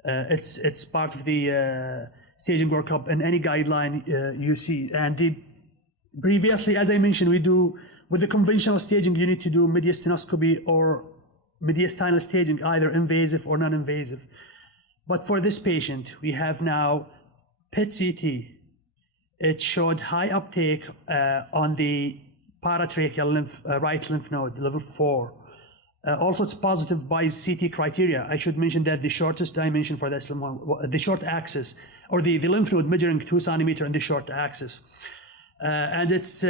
it's part of the staging workup in any guideline you see. And previously, as I mentioned, we do with the conventional staging, you need to do mediastinoscopy or mediastinal staging, either invasive or non-invasive. But for this patient, we have now PET-CT. It showed high uptake on the paratracheal right lymph node, level 4. Also, it's positive by CT criteria. I should mention that the shortest dimension for this, the short axis, or the lymph node measuring 2 centimeters in the short axis. And it's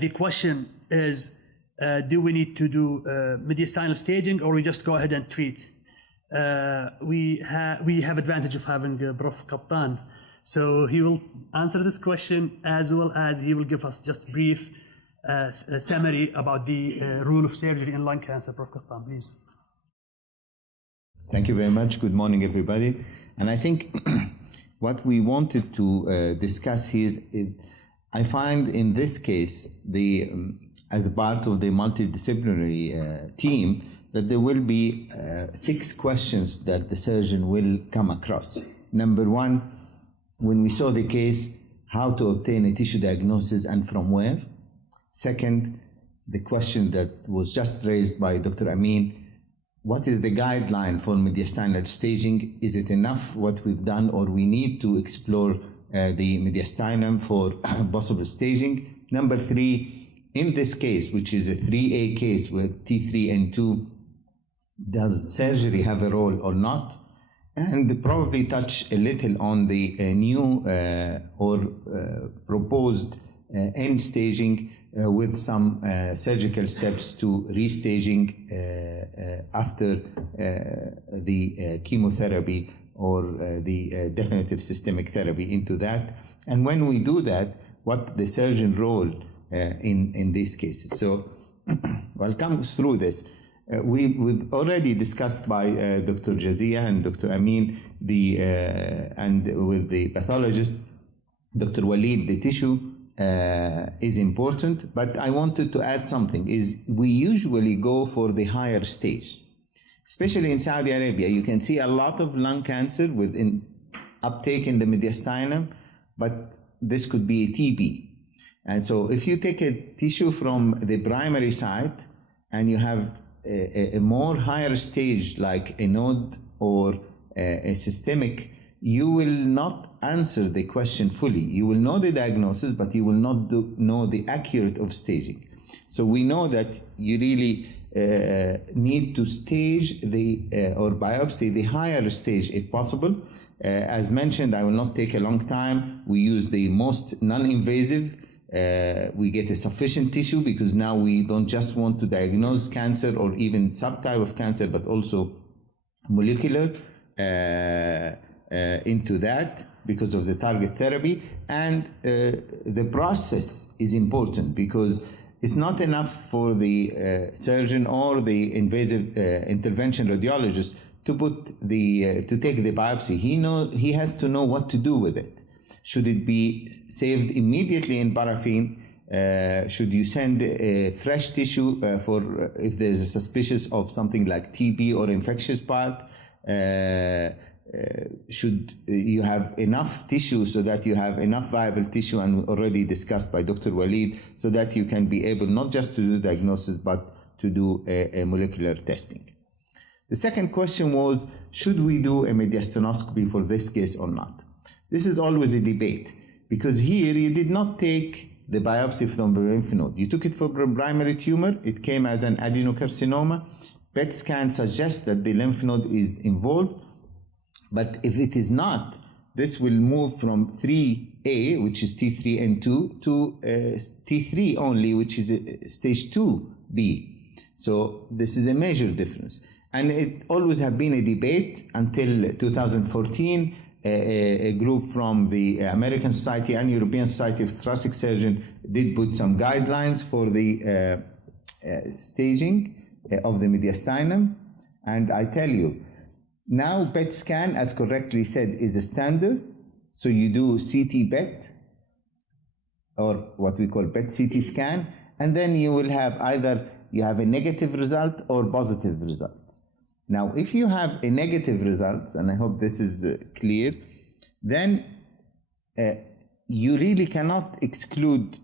the question is, do we need to do mediastinal staging, or we just go ahead and treat? We have advantage of having Prof. Kaptan, so he will answer this question, as well as he will give us just brief summary about the rule of surgery in lung cancer. Prof. Kaptan, please. Thank you very much. Good morning, everybody. And I think what we wanted to discuss here is, I find in this case, as part of the multidisciplinary team, that there will be 6 questions that the surgeon will come across. Number 1, when we saw the case, how to obtain a tissue diagnosis and from where. Second, the question that was just raised by Dr. Amin, what is the guideline for mediastinal staging? Is it enough what we've done, or we need to explore the mediastinum for possible staging? Number 3, in this case, which is a 3A case with T3N2, does surgery have a role or not? And probably touch a little on the new or proposed end staging with some surgical steps to restaging after the chemotherapy or the definitive systemic therapy into that. And when we do that, what the surgeon role in these cases. So I'll come through this. We've already discussed by Dr. Jazia and Dr. Amin and with the pathologist, Dr. Walid, the tissue is important, but I wanted to add something, is we usually go for the higher stage. Especially in Saudi Arabia, you can see a lot of lung cancer with uptake in the mediastinum, but this could be a TB. And so if you take a tissue from the primary site and you have a more higher stage like a node or a systemic, you will not answer the question fully. You will know the diagnosis, but you will not know the accurate of staging. So we know that you really need to stage or biopsy the higher stage if possible. As mentioned, I will not take a long time. We use the most non-invasive. We get a sufficient tissue because now we don't just want to diagnose cancer or even subtype of cancer, but also molecular into that because of the target therapy. And the process is important because it's not enough for the surgeon or the invasive intervention radiologist to to take the biopsy. He has to know what to do with it. Should it be saved immediately in paraffin? Should you send fresh tissue for if there's a suspicious of something like TB or infectious part? Should you have enough tissue so that you have enough viable tissue, and already discussed by Dr. Walid, so that you can be able not just to do diagnosis but to do a molecular testing. The second question was, should we do a mediastinoscopy for this case or not? This is always a debate, because here you did not take the biopsy from the lymph node. You took it for primary tumor. It came as an adenocarcinoma. PET scan suggests that the lymph node is involved. But if it is not, this will move from 3A, which is T3N2, to T3 only, which is stage 2B. So this is a major difference. And it always have been a debate until 2014. A group from the American Society and European Society of Thoracic Surgeons did put some guidelines for the staging of the mediastinum. And I tell you, now PET scan, as correctly said, is a standard. So you do CT PET, or what we call PET CT scan, and then you will have either you have a negative result or positive results. Now, if you have a negative result, and I hope this is clear, then you really cannot exclude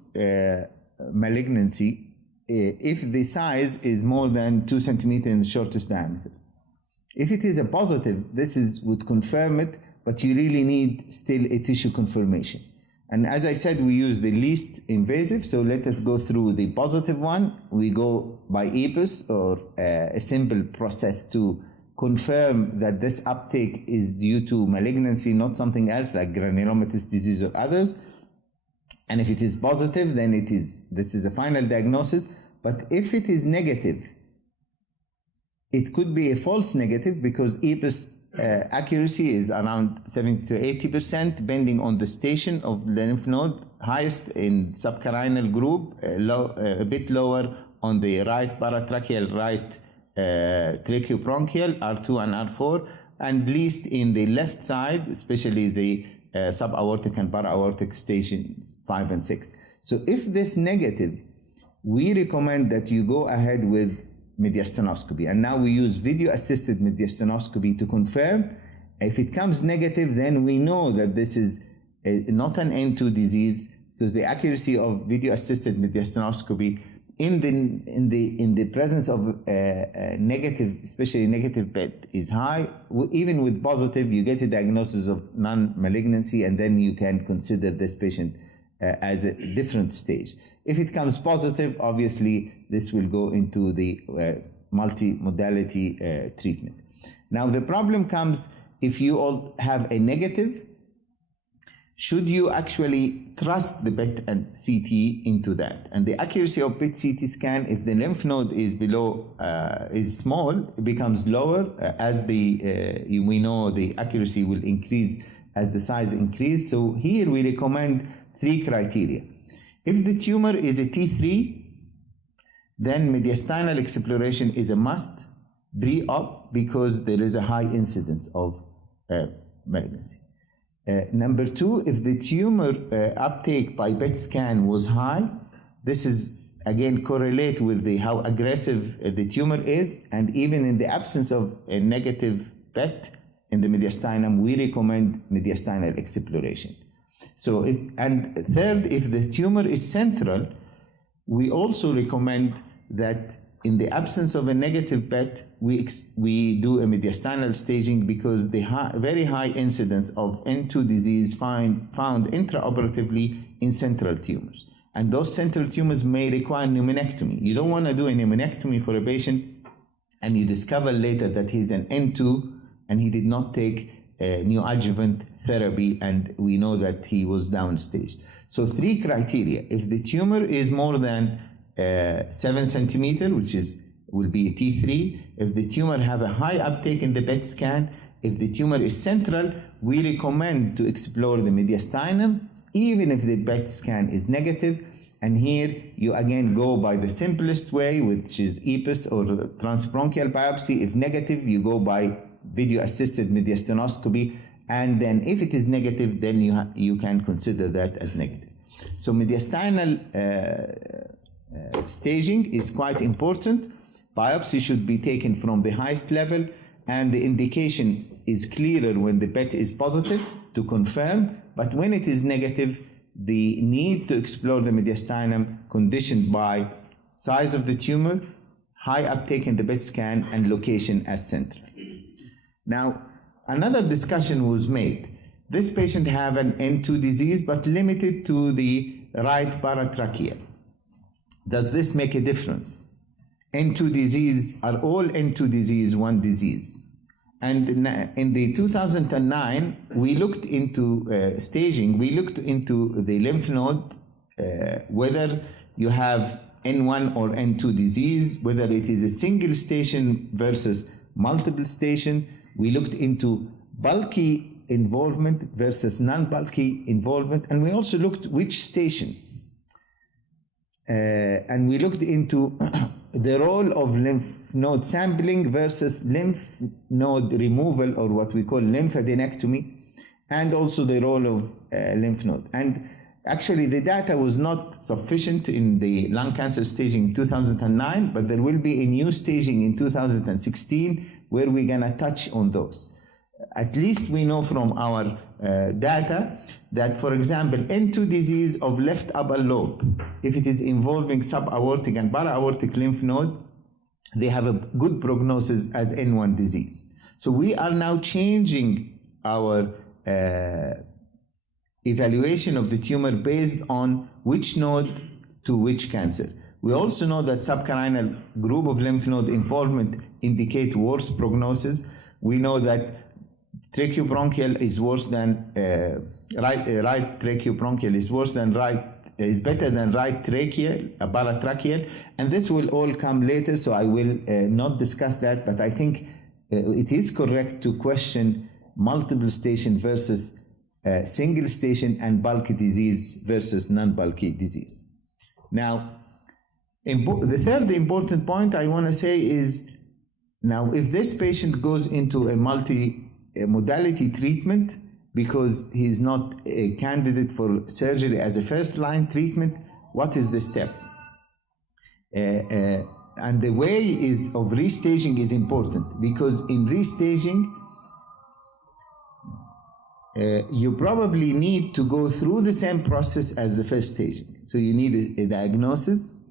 malignancy if the size is more than 2 centimeters in the shortest diameter. If it is a positive, would confirm it, but you really need still a tissue confirmation. And as I said, we use the least invasive, so let us go through the positive one. We go by EPUS, or a simple process to confirm that this uptake is due to malignancy, not something else like granulomatous disease or others. And if it is positive, then this is a final diagnosis. But if it is negative, it could be a false negative because EPUS accuracy is around 70 to 80%, depending on the station of the lymph node, highest in subcarinal group, a bit lower on the right paratracheal, right tracheobronchial, R2 and R4, and least in the left side, especially the subaortic and para-aortic stations 5 and 6. So if this negative, we recommend that you go ahead with mediastinoscopy. And now we use video-assisted mediastinoscopy to confirm. If it comes negative, then we know that this is not an N2 disease, because the accuracy of video-assisted mediastinoscopy in the presence of negative, especially negative PET, is high. Even with positive, you get a diagnosis of non-malignancy, and then you can consider this patient as a different stage. If it comes positive, obviously this will go into the multi-modality treatment. Now the problem comes if you all have a negative. Should you actually trust the PET and CT into that? And the accuracy of PET CT scan, if the lymph node is below, is small, it becomes lower as we know the accuracy will increase as the size increases. So here we recommend 3 criteria. If the tumor is a T3, then mediastinal exploration is a must pre-op because there is a high incidence of malignancy. Number 2, if the tumor uptake by PET scan was high, this is again correlate with how aggressive the tumor is, and even in the absence of a negative PET in the mediastinum, we recommend mediastinal exploration. So, and third, if the tumor is central, we also recommend that in the absence of a negative PET, we do a mediastinal staging because the very high incidence of N2 disease found intraoperatively in central tumors. And those central tumors may require pneumonectomy. You don't want to do a pneumonectomy for a patient and you discover later that he's an N2 and he did not take neoadjuvant therapy, and we know that he was downstaged. So 3 criteria. If the tumor is more than 7 centimeter, which will be a T3, if the tumor have a high uptake in the PET scan, if the tumor is central, we recommend to explore the mediastinum, even if the PET scan is negative. And here you again go by the simplest way, which is EPUS or transbronchial biopsy. If negative, you go by video-assisted mediastinoscopy, and then if it is negative, then you can consider that as negative. So mediastinal staging is quite important. Biopsy should be taken from the highest level, and the indication is clearer when the PET is positive to confirm, but when it is negative, the need to explore the mediastinum conditioned by size of the tumor, high uptake in the PET scan, and location as central. Now, another discussion was made. This patient have an N2 disease, but limited to the right paratrachea. Does this make a difference? N2 disease, are all N2 disease one disease? And in the 2009, we looked into staging. We looked into the lymph node, whether you have N1 or N2 disease, whether it is a single station versus multiple station. We looked into bulky involvement versus non-bulky involvement, and we also looked which station. And we looked into the role of lymph node sampling versus lymph node removal, or what we call lymphadenectomy, and also the role of lymph node. And actually the data was not sufficient in the lung cancer staging in 2009, but there will be a new staging in 2016 where we're gonna touch on those. At least we know from our data that, for example, N2 disease of left upper lobe, if it is involving subaortic and para-aortic lymph node, they have a good prognosis as N1 disease. So we are now changing our evaluation of the tumor based on which node to which cancer. We also know that subcarinal group of lymph node involvement indicate worse prognosis. We know that tracheobronchial is worse than right tracheobronchial is worse than right is better than right tracheal, paratracheal, and this will all come later, so I will not discuss that, but I think it is correct to question multiple station versus single station and bulky disease versus non-bulky disease. Now, the third important point I want to say is, now if this patient goes into a multi-modality treatment because he's not a candidate for surgery as a first-line treatment, what is the step? And the way of restaging is important, because in restaging, you probably need to go through the same process as the first staging. So you need a diagnosis,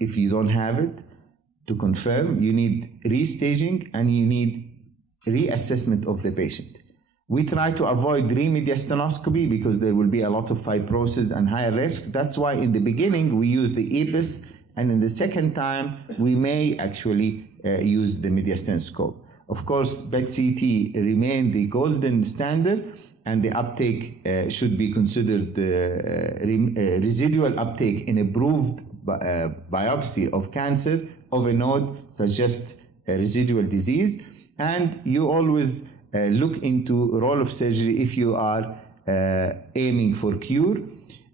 if you don't have it, to confirm. You need restaging, and you need reassessment of the patient. We try to avoid re-mediastinoscopy because there will be a lot of fibrosis and higher risk. That's why in the beginning we use the EPIS, and in the second time we may actually use the mediastinoscope. Of course, PET-CT remain the golden standard, and the uptake should be considered residual uptake in approved biopsy of cancer of a node suggests residual disease. And you always look into role of surgery if you are aiming for cure.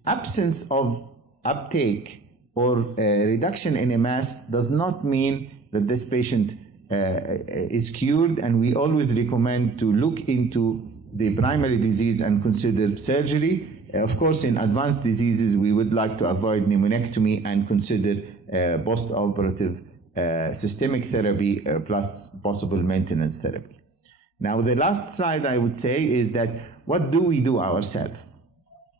Absence of uptake or reduction in a mass does not mean that this patient is cured, and we always recommend to look into the primary disease and consider surgery. Of course, in advanced diseases, we would like to avoid pneumonectomy and consider post-operative systemic therapy plus possible maintenance therapy. Now, the last slide I would say is that what do we do ourselves?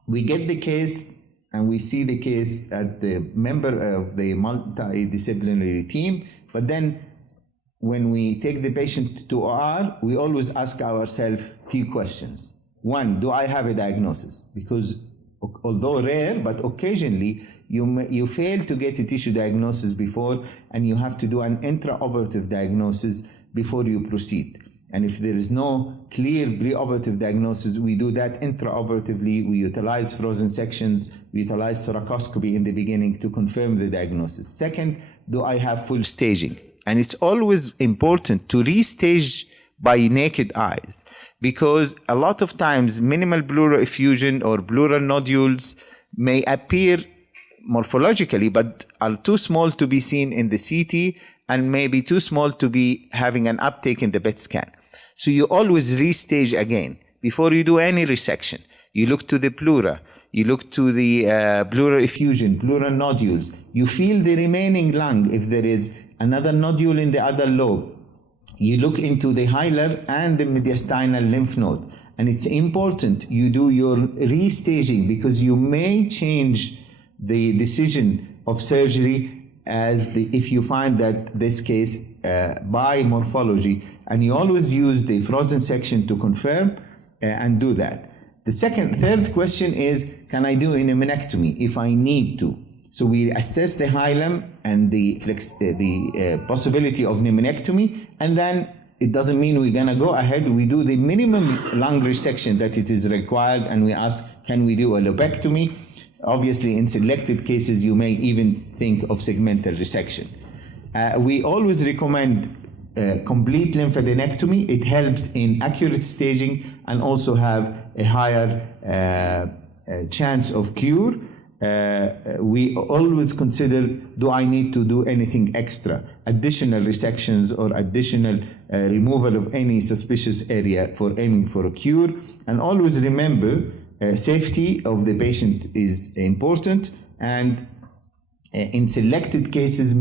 We get the case and we see the case at the member of the multidisciplinary team, but then when we take the patient to OR, we always ask ourselves a few questions. One, do I have a diagnosis? Because although rare, but occasionally you fail to get a tissue diagnosis before, and you have to do an intraoperative diagnosis before you proceed. And if there is no clear preoperative diagnosis, we do that intraoperatively. We utilize frozen sections, we utilize thoracoscopy in the beginning to confirm the diagnosis. Second, do I have full staging? And it's always important to restage by naked eyes, because a lot of times minimal pleural effusion or pleural nodules may appear morphologically, but are too small to be seen in the CT and maybe too small to be having an uptake in the PET scan. So you always restage again. Before you do any resection, you look to the pleura, you look to the pleural effusion, pleural nodules, you feel the remaining lung if there is another nodule in the other lobe. You look into the hilar and the mediastinal lymph node. And it's important you do your restaging, because you may change the decision of surgery if you find that this case by morphology, and you always use the frozen section to confirm and do that. The third question is, can I do a pneumonectomy if I need to? So we assess the hilum and the possibility of pneumonectomy, and then it doesn't mean we're gonna go ahead. We do the minimum lung resection that it is required, and we ask, can we do a lobectomy? Obviously, in selected cases, you may even think of segmental resection. We always recommend complete lymphadenectomy. It helps in accurate staging and also have a higher chance of cure. We always consider, do I need to do anything extra, additional resections or additional removal of any suspicious area for aiming for a cure? And always remember, safety of the patient is important, and in selected cases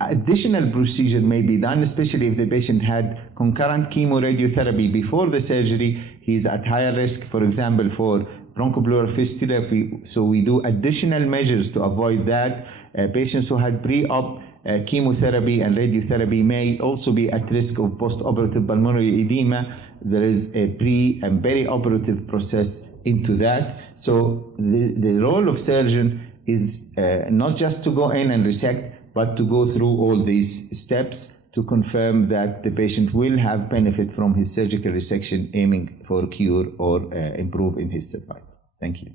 additional procedure may be done, especially if the patient had concurrent chemoradiotherapy before the surgery. He's at higher risk, for example, for bronchopleural fistula, so we do additional measures to avoid that. Patients who had pre-op chemotherapy and radiotherapy may also be at risk of post-operative pulmonary edema. There is a pre- and peri-operative process into that. So the role of surgeon is not just to go in and resect, but to go through all these steps to confirm that the patient will have benefit from his surgical resection, aiming for cure or improve in his survival. Thank you.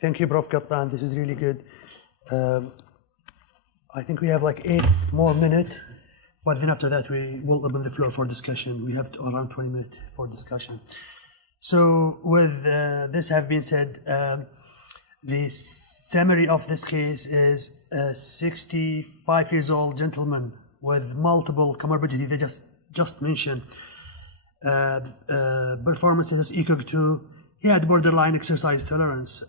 Thank you, Prof. Kaplan. This is really good. I think we have like 8 more minutes, but then after that we will open the floor for discussion. We have around 20 minutes for discussion. So with this have been said, the summary of this case is a 65 years old gentleman with multiple comorbidity they just mentioned. Performance status equal to, he had borderline exercise tolerance,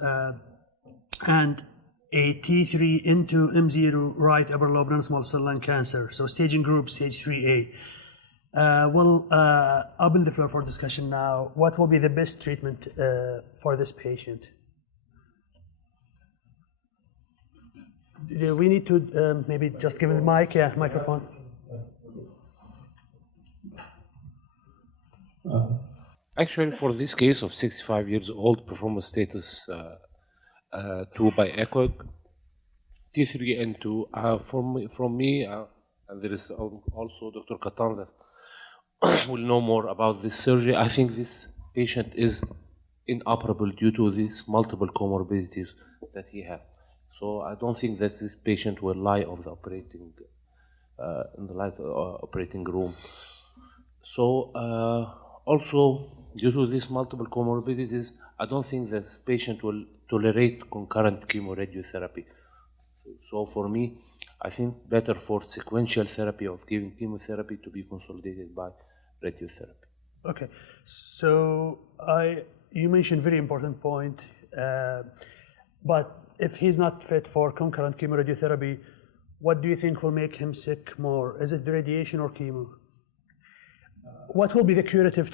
and a T3 into M0 right upper lobe non-small cell lung cancer. So staging group stage 3A. We'll open the floor for discussion now. What will be the best treatment for this patient? We need to maybe just give him the mic, microphone. Actually, for this case of 65 years old, performance status 2 by ECOG, T3 and 2. From me, and there is also Dr. Katan that will know more about this surgery. I think this patient is inoperable due to these multiple comorbidities that he had. So I don't think that this patient will lie on the operating in the operating room. So also, due to these multiple comorbidities, I don't think that this patient will tolerate concurrent chemoradiotherapy. So for me, I think better for sequential therapy of giving chemotherapy to be consolidated by radiotherapy. Okay, so you mentioned very important point, but if he's not fit for concurrent chemoradiotherapy, what do you think will make him sick more? Is it the radiation or chemo? What will be the curative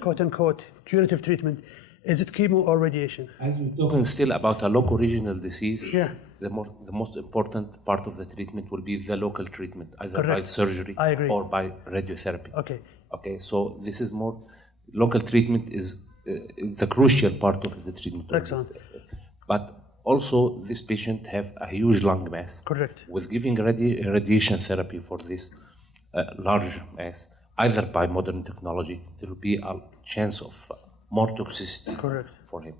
quote-unquote curative treatment? Is it chemo or radiation? As we're talking still about a local regional disease, yeah. the most important part of the treatment will be the local treatment, either by surgery or by radiotherapy. Okay, so this is more, local treatment is a crucial part of the treatment. Excellent. But also this patient have a huge lung mass. Correct. With giving radiation therapy for this large mass, either by modern technology, there will be a chance of more toxicity for him.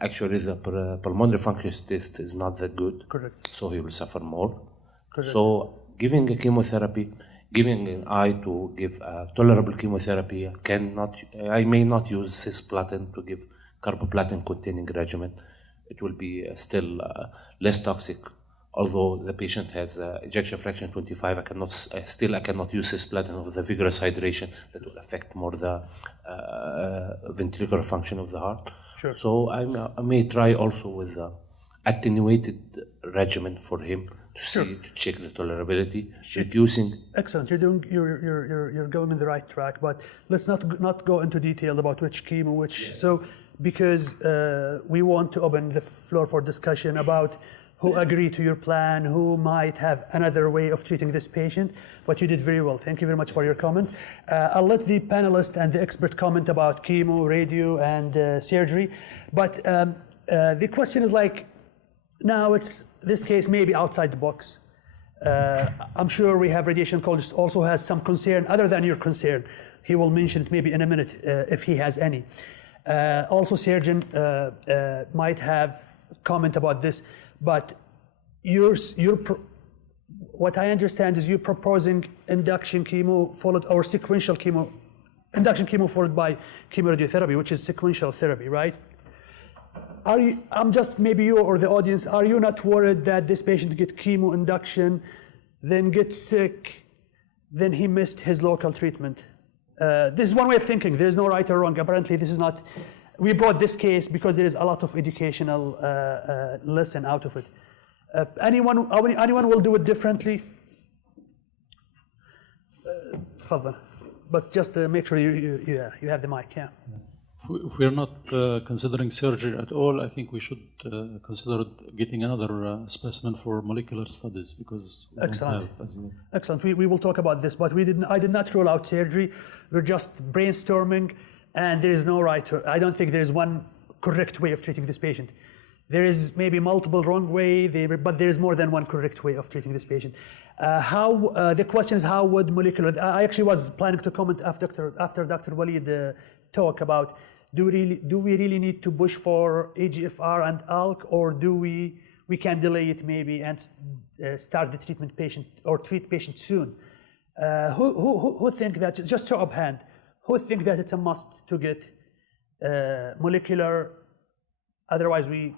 Actually, the pulmonary function test is not that good, so he will suffer more. So giving a chemotherapy, giving an eye to give a tolerable chemotherapy, I may not use cisplatin to give carboplatin-containing regimen. It will be still less toxic. Although the patient has ejection fraction 25, I cannot use cisplatin of the vigorous hydration that will affect more the ventricular function of the heart. Sure. So I may try also with attenuated regimen for him to check the tolerability, reducing. Excellent. You're going in the right track, but let's not go into detail about which chemo, because we want to open the floor for discussion about who agree to your plan, who might have another way of treating this patient, but you did very well. Thank you very much for your comment. I'll let the panelist and the expert comment about chemo, radio, and surgery, but the question is like, now this case may be outside the box. I'm sure we have radiation oncologist also has some concern other than your concern. He will mention it maybe in a minute if he has any. Also surgeon might have comment about this. But what I understand is you're proposing induction chemo followed or sequential chemo, induction chemo followed by chemoradiotherapy, which is sequential therapy, right? Maybe you or the audience, are you not worried that this patient get chemo induction, then gets sick, then he missed his local treatment? This is one way of thinking. There is no right or wrong. Apparently, this is not. We brought this case because there is a lot of educational lesson out of it. Anyone will do it differently? Tfadhal. But just make sure you have the mic, yeah. If we're not considering surgery at all, I think we should consider getting another specimen for molecular studies because we Excellent. don't have, Excellent. We will talk about this, but I did not rule out surgery. We're just brainstorming, and there is no right. I don't think there is one correct way of treating this patient. There is maybe multiple wrong way, but there is more than one correct way of treating this patient. The question is, how would molecular? I actually was planning to comment after Dr. Walid talk about do we really need to push for EGFR and ALK, or do we can delay it maybe and start the treatment patient or treat patient soon? Who think that, just show of hand, who think that it's a must to get molecular, otherwise who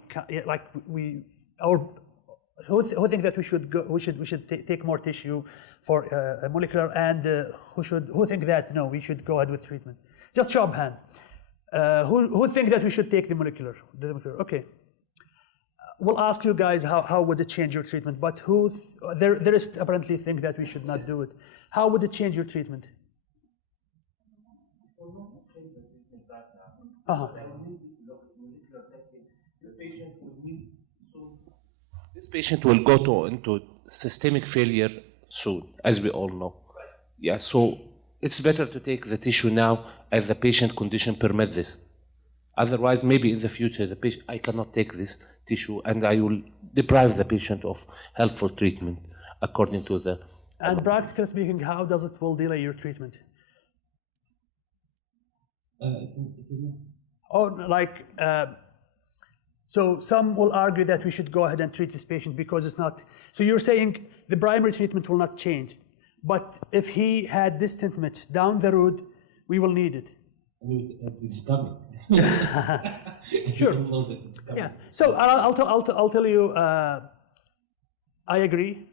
think that we should take more tissue for a molecular, and who think that no, we should go ahead with treatment? Just show of hand. Who think that we should take the molecular? Okay. We'll ask you guys how would it change your treatment, but there is apparently think that we should not do it. How would it change your treatment? This patient will go into systemic failure soon, as we all know. Yeah, so it's better to take the tissue now as the patient condition permit this. Otherwise, maybe in the future, the patient, I cannot take this tissue and I will deprive the patient of helpful treatment according to the... And practically speaking, how does it will delay your treatment? So some will argue that we should go ahead and treat this patient because it's not... So you're saying the primary treatment will not change, but if he had distant down the road, we will need it. It's coming. Sure. Yeah. So I'll tell you, I agree.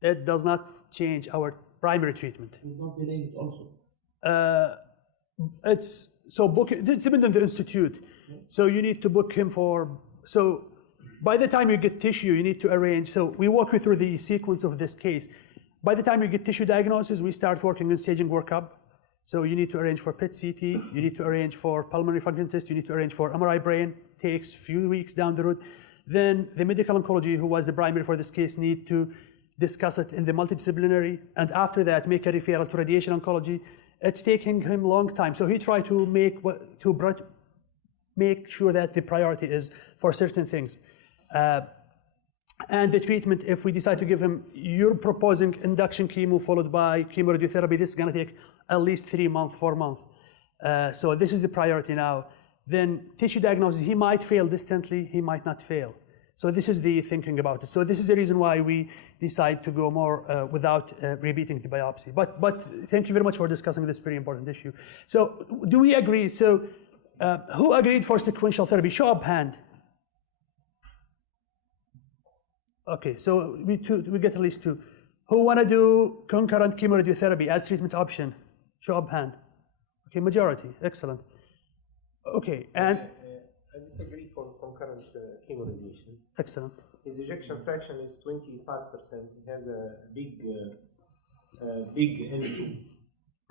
It does not change our primary treatment. We don't delay it also. It's dependent on the institute. So you need to book him for. So by the time you get tissue, you need to arrange. So we walk you through the sequence of this case. By the time you get tissue diagnosis, we start working on staging workup. So you need to arrange for PET-CT, you need to arrange for pulmonary function test, you need to arrange for MRI brain, takes a few weeks down the road. Then the medical oncology, who was the primary for this case, need to discuss it in the multidisciplinary, and after that make a referral to radiation oncology. It's taking him a long time. So he tried to make sure that the priority is for certain things. And the treatment, if we decide to give him, you're proposing induction chemo followed by chemoradiotherapy, this is gonna take at least 3 months, 4 months. So this is the priority now. Then tissue diagnosis, he might fail distantly, he might not fail. So this is the thinking about it. So this is the reason why we decide to go more without repeating the biopsy. But thank you very much for discussing this very important issue. So do we agree? So who agreed for sequential therapy? Show of hand. Okay, so we get at least 2. Who want to do concurrent chemoradiotherapy as treatment option? Show of hand. Okay, majority. Excellent. Okay, and I disagree for concurrent chemoradiation. Excellent. His ejection fraction is 25%. He has a big N2.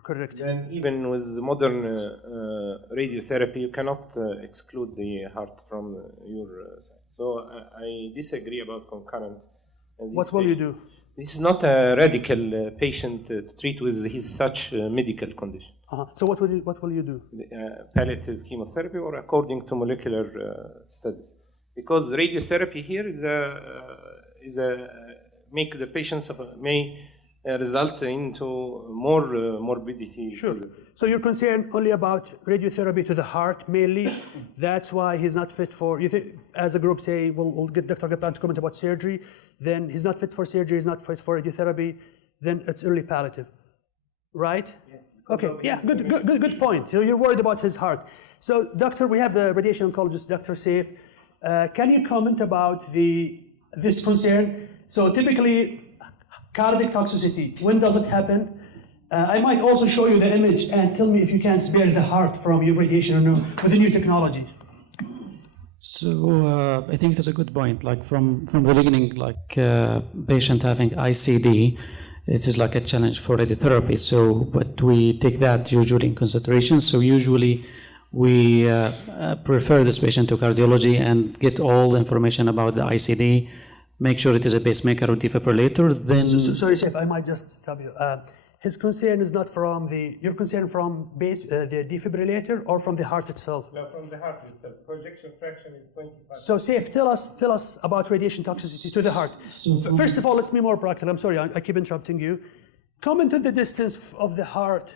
Correct. Then even with modern radiotherapy, you cannot exclude the heart from your side. So I disagree about concurrent. What will you do? This is not a radical patient to treat with his such medical condition. So what will you do? Palliative chemotherapy or according to molecular studies. Because radiotherapy here is a make the patients may result into more morbidity. Sure. So you're concerned only about radiotherapy to the heart mainly. That's why he's not fit for. You think, as a group, say we'll get Dr. Gatlan to comment about surgery. Then he's not fit for surgery. He's not fit for radiotherapy. Then it's early palliative, right? Yes. Okay. Yeah. Good point. So you're worried about his heart. So, doctor, we have the radiation oncologist, Dr. Saif. Can you comment about this concern? So typically, cardiac toxicity, when does it happen? I might also show you the image and tell me if you can spare the heart from your radiation or no with the new technology. So I think that's a good point. Like from the beginning, like patient having ICD, it is like a challenge for radiotherapy. So, but we take that usually in consideration. So usually we prefer this patient to cardiology and get all the information about the ICD. Make sure it is a pacemaker or defibrillator. Then sorry, Chef, I might just stop you. His concern is not from your concern from the defibrillator or from the heart itself? No, from the heart itself. Projection fraction is 25%. So, Saif, tell us about radiation toxicity to the heart. First of all, let's be more practical. I'm sorry, I keep interrupting you. Comment on the distance of the heart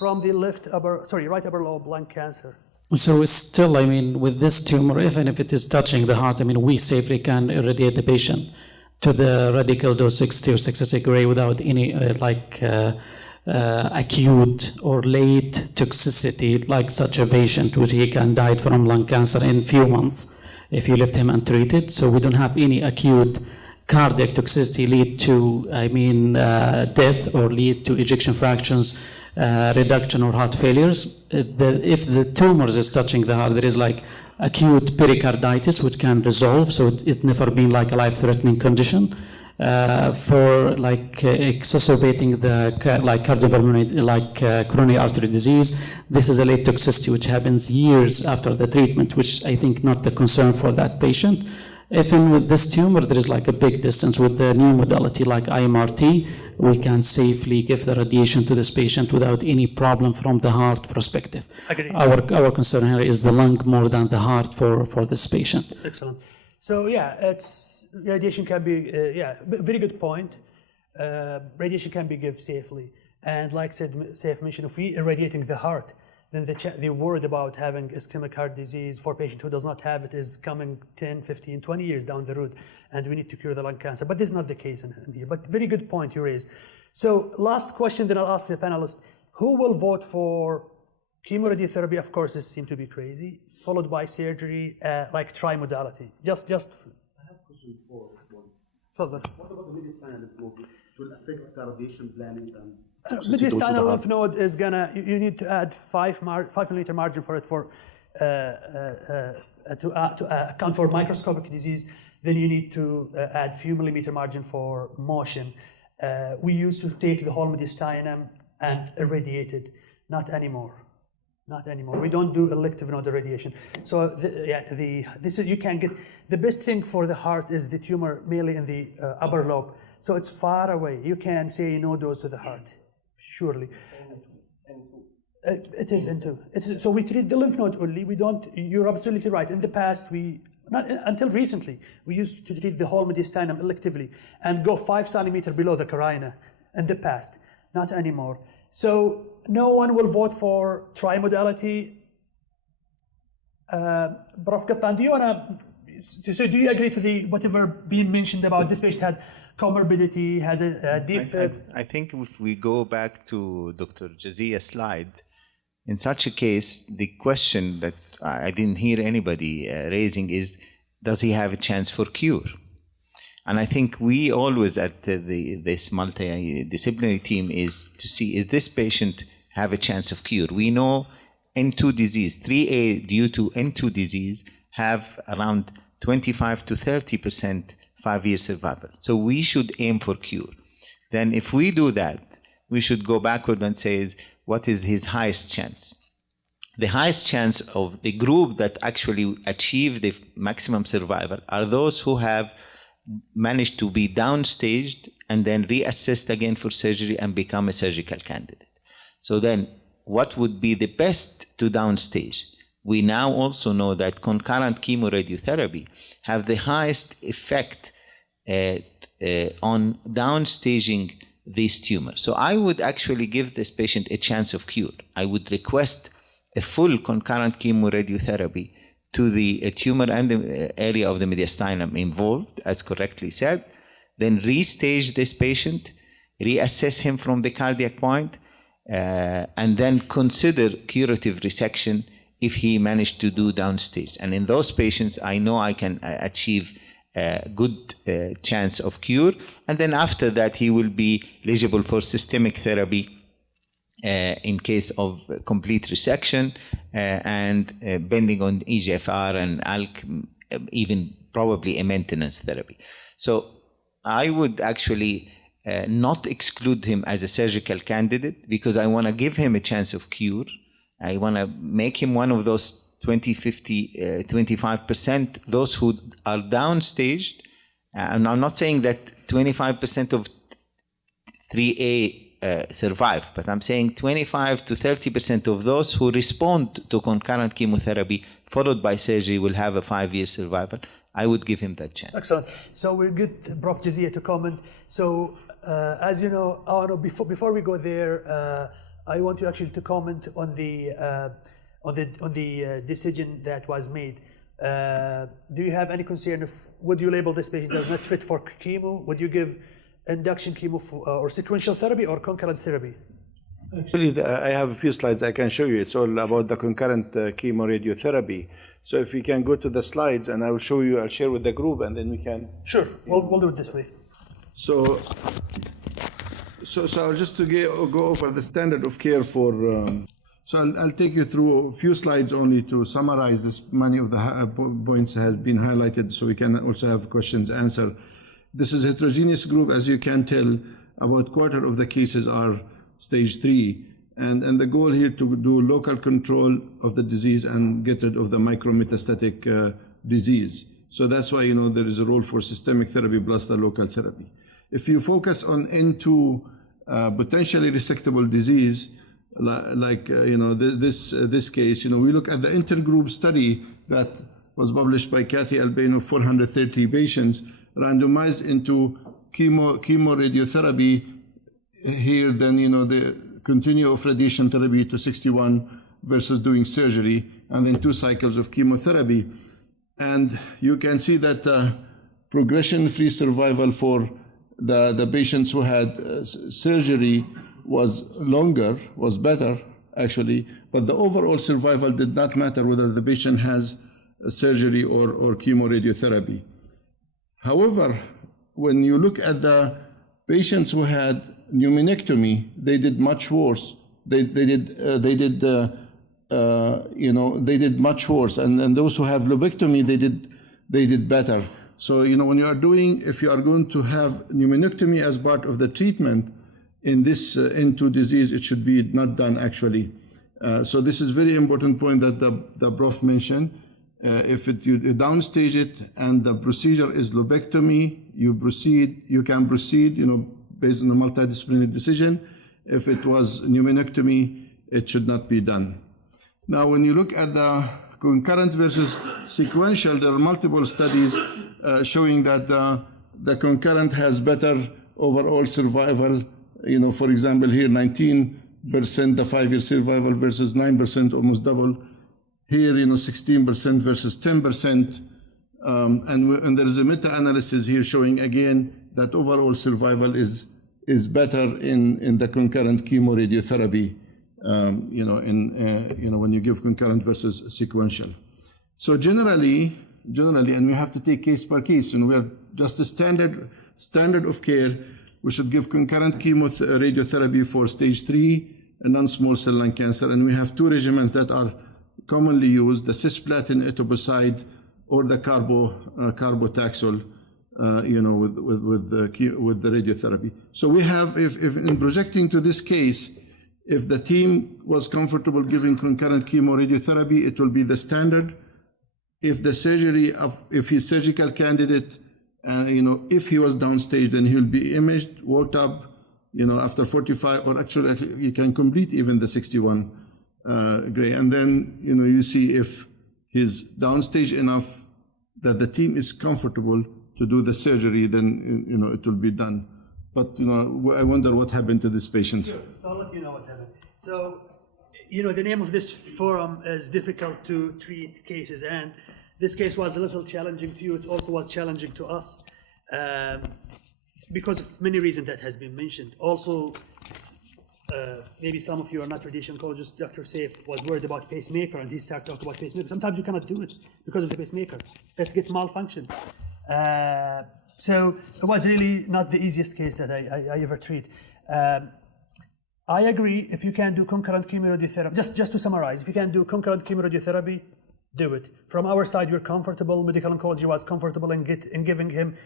from the right upper lobe lung cancer. So it's still, I mean, with this tumor, even if it is touching the heart, I mean, we safely can irradiate the patient to the radical dose 60 or 66 gray without any acute or late toxicity like such a patient, which he can die from lung cancer in few months if you left him untreated. So we don't have any acute cardiac toxicity lead to, death or lead to ejection fractions, reduction or heart failures. If the tumor is touching the heart, there is like acute pericarditis, which can resolve, so it's never been like a life-threatening condition. For like exacerbating the cardiopulmonary, coronary artery disease, this is a late toxicity which happens years after the treatment, which I think not the concern for that patient. Even with this tumor, there is like a big distance. With the new modality like IMRT, we can safely give the radiation to this patient without any problem from the heart perspective. Agreed. Our concern here is the lung more than the heart for this patient. Excellent. So radiation can be, very good point. Radiation can be given safely. And like Saif mentioned, if we irradiating the heart, then the word about having ischemic heart disease for a patient who does not have it is coming 10, 15, 20 years down the road, and we need to cure the lung cancer. But this is not the case in here. But very good point you raised. So last question, then I'll ask the panelists. Who will vote for chemoradiotherapy? Of course, this seems to be crazy, followed by surgery, like trimodality. Just. I have a question for this one. Further. What about the mediastinal lymph node? To respect the radiation planning and Mediastinal lymph node is gonna. You need to add 5 millimeter margin for it to account for microscopic disease. Then you need to add few millimeter margin for motion. We used to take the whole mediastinum and irradiate it. Not anymore. Not anymore. We don't do elective node irradiation. So you can get the best thing for the heart is the tumor mainly in the upper lobe. So it's far away. You can say no dose to the heart. Surely. It is N2. So we treat the lymph node only. We don't. You're absolutely right. In the past, not until recently, we used to treat the whole mediastinum electively and go 5 centimeters below the carina. In the past, not anymore. So no one will vote for trimodality. Prof. Gattan, do you agree to whatever being mentioned about this patient had comorbidity, has a defib? I think if we go back to Dr. Jazia's slide, in such a case, the question that I didn't hear anybody raising is, does he have a chance for cure? And I think we always at this multidisciplinary team is to see, is this patient have a chance of cure? We know N2 disease, 3A due to N2 disease have around 25 to 30% 5-year survival. So we should aim for cure. Then if we do that, we should go backward and say, what is his highest chance? The highest chance of the group that actually achieve the maximum survival are those who have managed to be downstaged and then reassessed again for surgery and become a surgical candidate. So then what would be the best to downstage? We now also know that concurrent chemoradiotherapy have the highest effect on downstaging these tumors. So I would actually give this patient a chance of cure. I would request a full concurrent chemoradiotherapy to the tumor and the area of the mediastinum involved, as correctly said, then restage this patient, reassess him from the cardiac point, and then consider curative resection if he managed to do downstage. And in those patients, I know I can achieve a good chance of cure. And then after that, he will be eligible for systemic therapy in case of complete resection and bending on EGFR and ALK, even probably a maintenance therapy. So I would actually not exclude him as a surgical candidate because I want to give him a chance of cure. I want to make him one of those 20, 50, 25%, those who are downstaged. And I'm not saying that 25% of 3A survive, but I'm saying 25 to 30% of those who respond to concurrent chemotherapy followed by surgery will have a 5-year survival. I would give him that chance. Excellent. So we'll get Prof. Jazia to comment. So as you know, before we go there, I want you actually to comment on on the decision that was made. Do you have any concern if would you label this patient as not fit for chemo? Would you give induction chemo or sequential therapy or concurrent therapy? Actually, I have a few slides I can show you. It's all about the concurrent chemoradiotherapy. So if we can go to the slides, and I will show you, I'll share with the group, and then we can. Sure, we'll do it this way. So I'll just go over the standard of care for. So I'll take you through a few slides only to summarize this. Many of the points have been highlighted, so we can also have questions answered. This is a heterogeneous group, as you can tell. About a quarter of the cases are stage 3, and the goal here to do local control of the disease and get rid of the micrometastatic disease. So that's why there is a role for systemic therapy plus the local therapy. If you focus on N2 potentially resectable disease, like this case, we look at the intergroup study that was published by Kathy Albano, 430 patients randomized into chemoradiotherapy. Here, then, the continue of radiation therapy to 61 versus doing surgery, and then 2 cycles of chemotherapy. And you can see that progression-free survival for the patients who had surgery was longer, was better, actually, but the overall survival did not matter whether the patient has surgery or chemoradiotherapy. However, when you look at the patients who had pneumonectomy, they did much worse. They did much worse, and those who have lobectomy, they did better. So when you are if you are going to have pneumonectomy as part of the treatment in this N2 disease, it should be not done actually. So this is very important point that the prof mentioned. If you downstage it and the procedure is lobectomy, you can proceed, based on a multidisciplinary decision. If it was pneumonectomy, it should not be done. Now, when you look at the concurrent versus sequential, there are multiple studies showing that the concurrent has better overall survival. For example, here 19% the 5-year survival versus 9%, almost double. Here, 16% versus 10%. And there is a meta-analysis here showing again that overall survival is better in the concurrent chemoradiotherapy, when you give concurrent versus sequential. So generally, and we have to take case per case, and we are just a standard of care. We should give concurrent chemoradiotherapy for stage 3 and non-small cell lung cancer, and we have 2 regimens that are commonly used: the cisplatin etoposide or the carbotaxol. With the radiotherapy. So we have, if in projecting to this case, if the team was comfortable giving concurrent chemoradiotherapy, it will be the standard. If the surgery, if he's surgical candidate, if he was downstage, then he'll be imaged, worked up, after 45, or actually you can complete even the 61 gray, and then you see if he's downstage enough that the team is comfortable to do the surgery, then it will be done. But I wonder what happened to this patient. Sure. So I'll let you know what happened. So the name of this forum is difficult to treat cases, and this case was a little challenging to you. It also was challenging to us because of many reasons that has been mentioned. Also, maybe some of you are not radiation oncologists. Dr. Saif was worried about pacemaker, and he started talking about pacemaker. Sometimes you cannot do it because of the pacemaker. Let's get malfunction. So it was really not the easiest case that I ever treat. I agree, if you can do concurrent chemoradiotherapy, just to summarize, if you can do concurrent chemoradiotherapy, do it. From our side, we're comfortable. Medical oncology was comfortable in giving him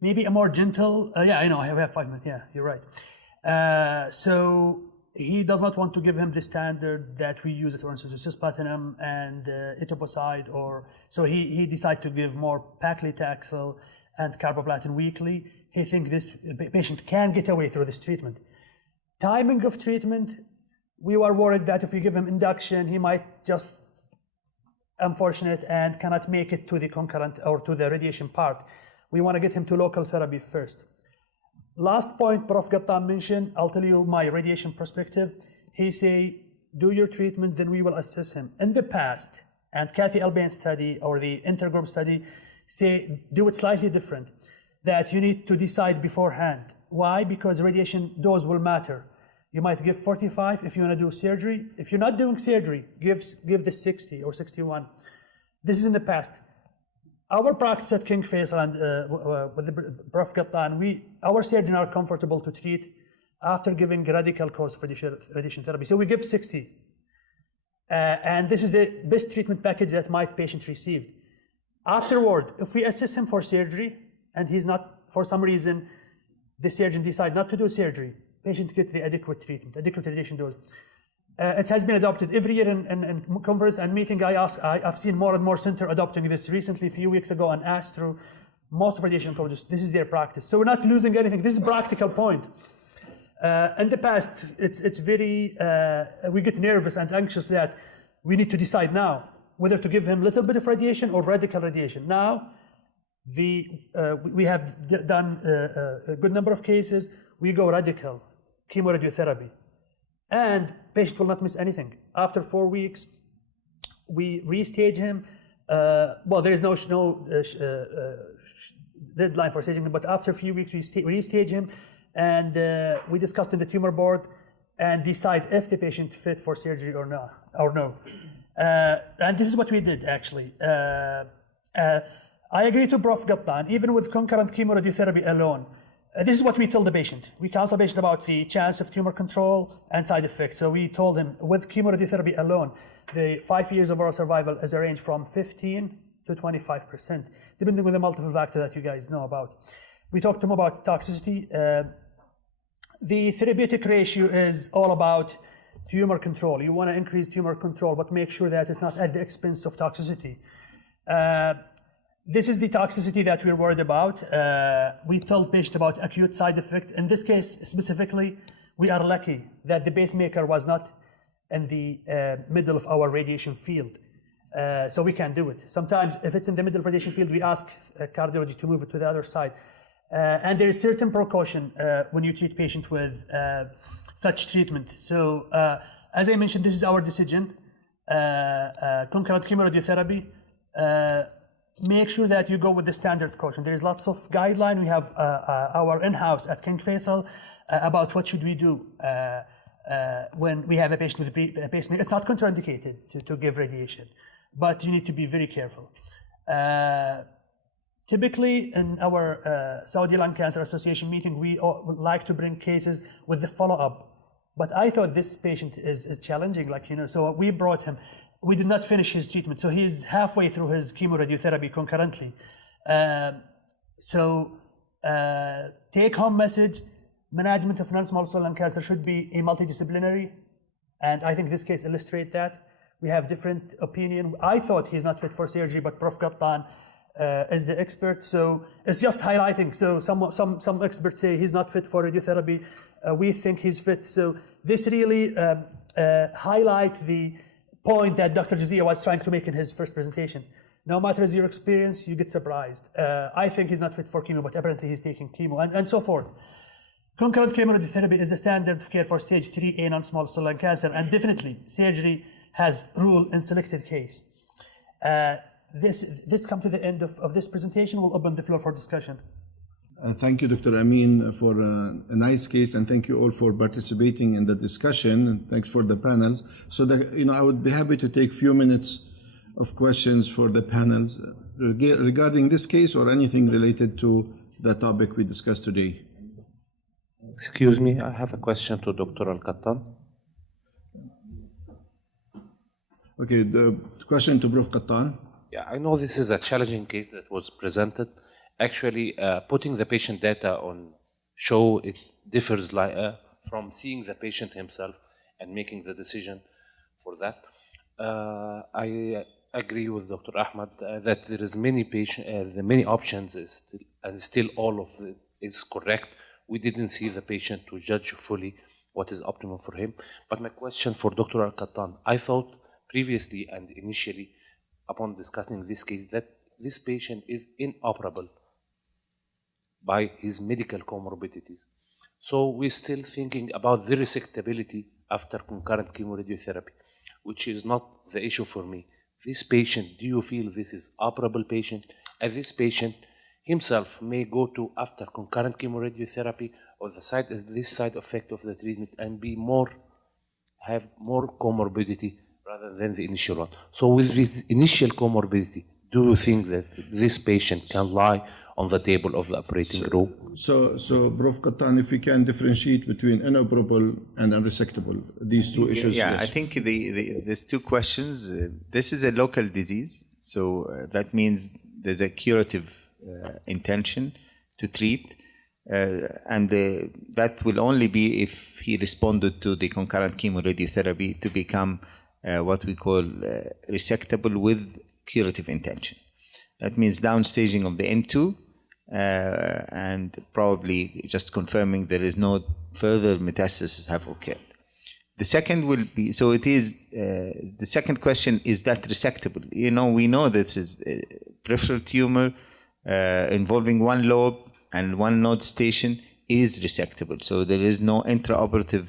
maybe a more gentle, I have 5 minutes, yeah, you're right. So he does not want to give him the standard that we use, for instance, cisplatin and etoposide, so he decided to give more paclitaxel and carboplatin weekly. He thinks this patient can get away through this treatment. Timing of treatment, we were worried that if we give him induction, he might just unfortunate and cannot make it to the concurrent or to the radiation part. We want to get him to local therapy first. Last point Prof. Gattam mentioned, I'll tell you my radiation perspective. He say do your treatment, then we will assess him. In the past, and Kathy Albane's study or the intergroup study say do it slightly different, that you need to decide beforehand. Why? Because radiation dose will matter. You might give 45 if you want to do surgery. If you're not doing surgery, give the 60 or 61. This is in the past. Our practice at King Faisal and with the Prof. Gattan, our surgeons are comfortable to treat after giving radical course of radiation therapy. So we give 60. And this is the best treatment package that my patient received. Afterward, if we assess him for surgery and he's not, for some reason, the surgeon decide not to do surgery, patient gets the adequate treatment, adequate radiation dose. It has been adopted every year in conference and meeting. I've seen more and more center adopting this. Recently, a few weeks ago, on Astro, most of radiation oncologists, this is their practice. So we're not losing anything. This is a practical point. In the past, it's very, we get nervous and anxious that we need to decide now whether to give him a little bit of radiation or radical radiation. Now, we have done a good number of cases. We go radical chemoradiotherapy, and patient will not miss anything. After 4 weeks, we restage him. Well, there is no deadline for staging him, but after a few weeks, we restage him, and we discussed in the tumor board and decide if the patient fit for surgery or not, or no. And this is what we did, actually. I agree to Prof. Gattan, even with concurrent chemoradiotherapy alone. This is what we told the patient. We counsel the patient about the chance of tumor control and side effects. So we told him with chemoradiotherapy alone, the 5 years overall survival is a range from 15 to 25%, depending on the multiple factors that you guys know about. We talked to him about toxicity. The therapeutic ratio is all about tumor control. You want to increase tumor control, but make sure that it's not at the expense of toxicity. This is the toxicity that we're worried about. We told patient about acute side effect. In this case specifically, we are lucky that the pacemaker was not in the middle of our radiation field. So we can do it. Sometimes if it's in the middle of radiation field, we ask cardiology to move it to the other side. And there is certain precaution when you treat patient with such treatment. So as I mentioned, this is our decision. Concurrent chemoradiotherapy. Make sure that you go with the standard precaution. There is lots of guideline. We have our in-house at King Faisal about what should we do when we have a patient with a pacemaker. It's not contraindicated to give radiation, but you need to be very careful. Typically, in our Saudi Lung Cancer Association meeting, we would like to bring cases with the follow-up. But I thought this patient is challenging, so we brought him. We did not finish his treatment, so he's halfway through his chemoradiotherapy concurrently. Take-home message, management of non-small cell lung cancer should be a multidisciplinary, and I think this case illustrates that. We have different opinion. I thought he's not fit for surgery, but Prof. Gattan is the expert, so it's just highlighting. So some experts say he's not fit for radiotherapy. We think he's fit. So this really highlight the point that Dr. Jazia was trying to make in his first presentation. No matter your experience, you get surprised. I think he's not fit for chemo, but apparently he's taking chemo, and so forth. Concurrent chemoradiotherapy is the standard of care for stage 3A non-small cell lung cancer, and definitely surgery has rule in selected case. This comes to the end of this presentation. We'll open the floor for discussion. Thank you, Dr. Amin, for a nice case, and thank you all for participating in the discussion, and thanks for the panels. So I would be happy to take a few minutes of questions for the panels regarding this case or anything related to the topic we discussed today. Excuse me, I have a question to Dr. Al-Qattan. Okay, the question to Prof. Gattan. Yeah, I know this is a challenging case that was presented. Actually, putting the patient data on show, it differs from seeing the patient himself and making the decision for that. I agree with Dr. Ahmad that there is many many options and still all of it is correct. We didn't see the patient to judge fully what is optimum for him. But my question for Dr. Al-Qattan, I thought previously and initially upon discussing this case that this patient is inoperable by his medical comorbidities. So we're still thinking about the resectability after concurrent chemoradiotherapy, which is not the issue for me. This patient, do you feel this is operable patient? And this patient himself may go to after concurrent chemoradiotherapy or this side effect of the treatment and have more comorbidity rather than the initial one. So with this initial comorbidity, do you think that this patient can lie on the table of the operating room? So Prof. Qattan, if we can differentiate between inoperable and unresectable, these two issues. Yeah, yes. I think there's two questions. This is a local disease, so that means there's a curative intention to treat, and that will only be if he responded to the concurrent chemoradiotherapy to become what we call resectable with curative intention. That means downstaging of the N2 and probably just confirming there is no further metastasis have occurred. The second will be, so it is, the second question, is that resectable? We know that is a peripheral tumor involving one lobe and one node station is resectable. So there is no intraoperative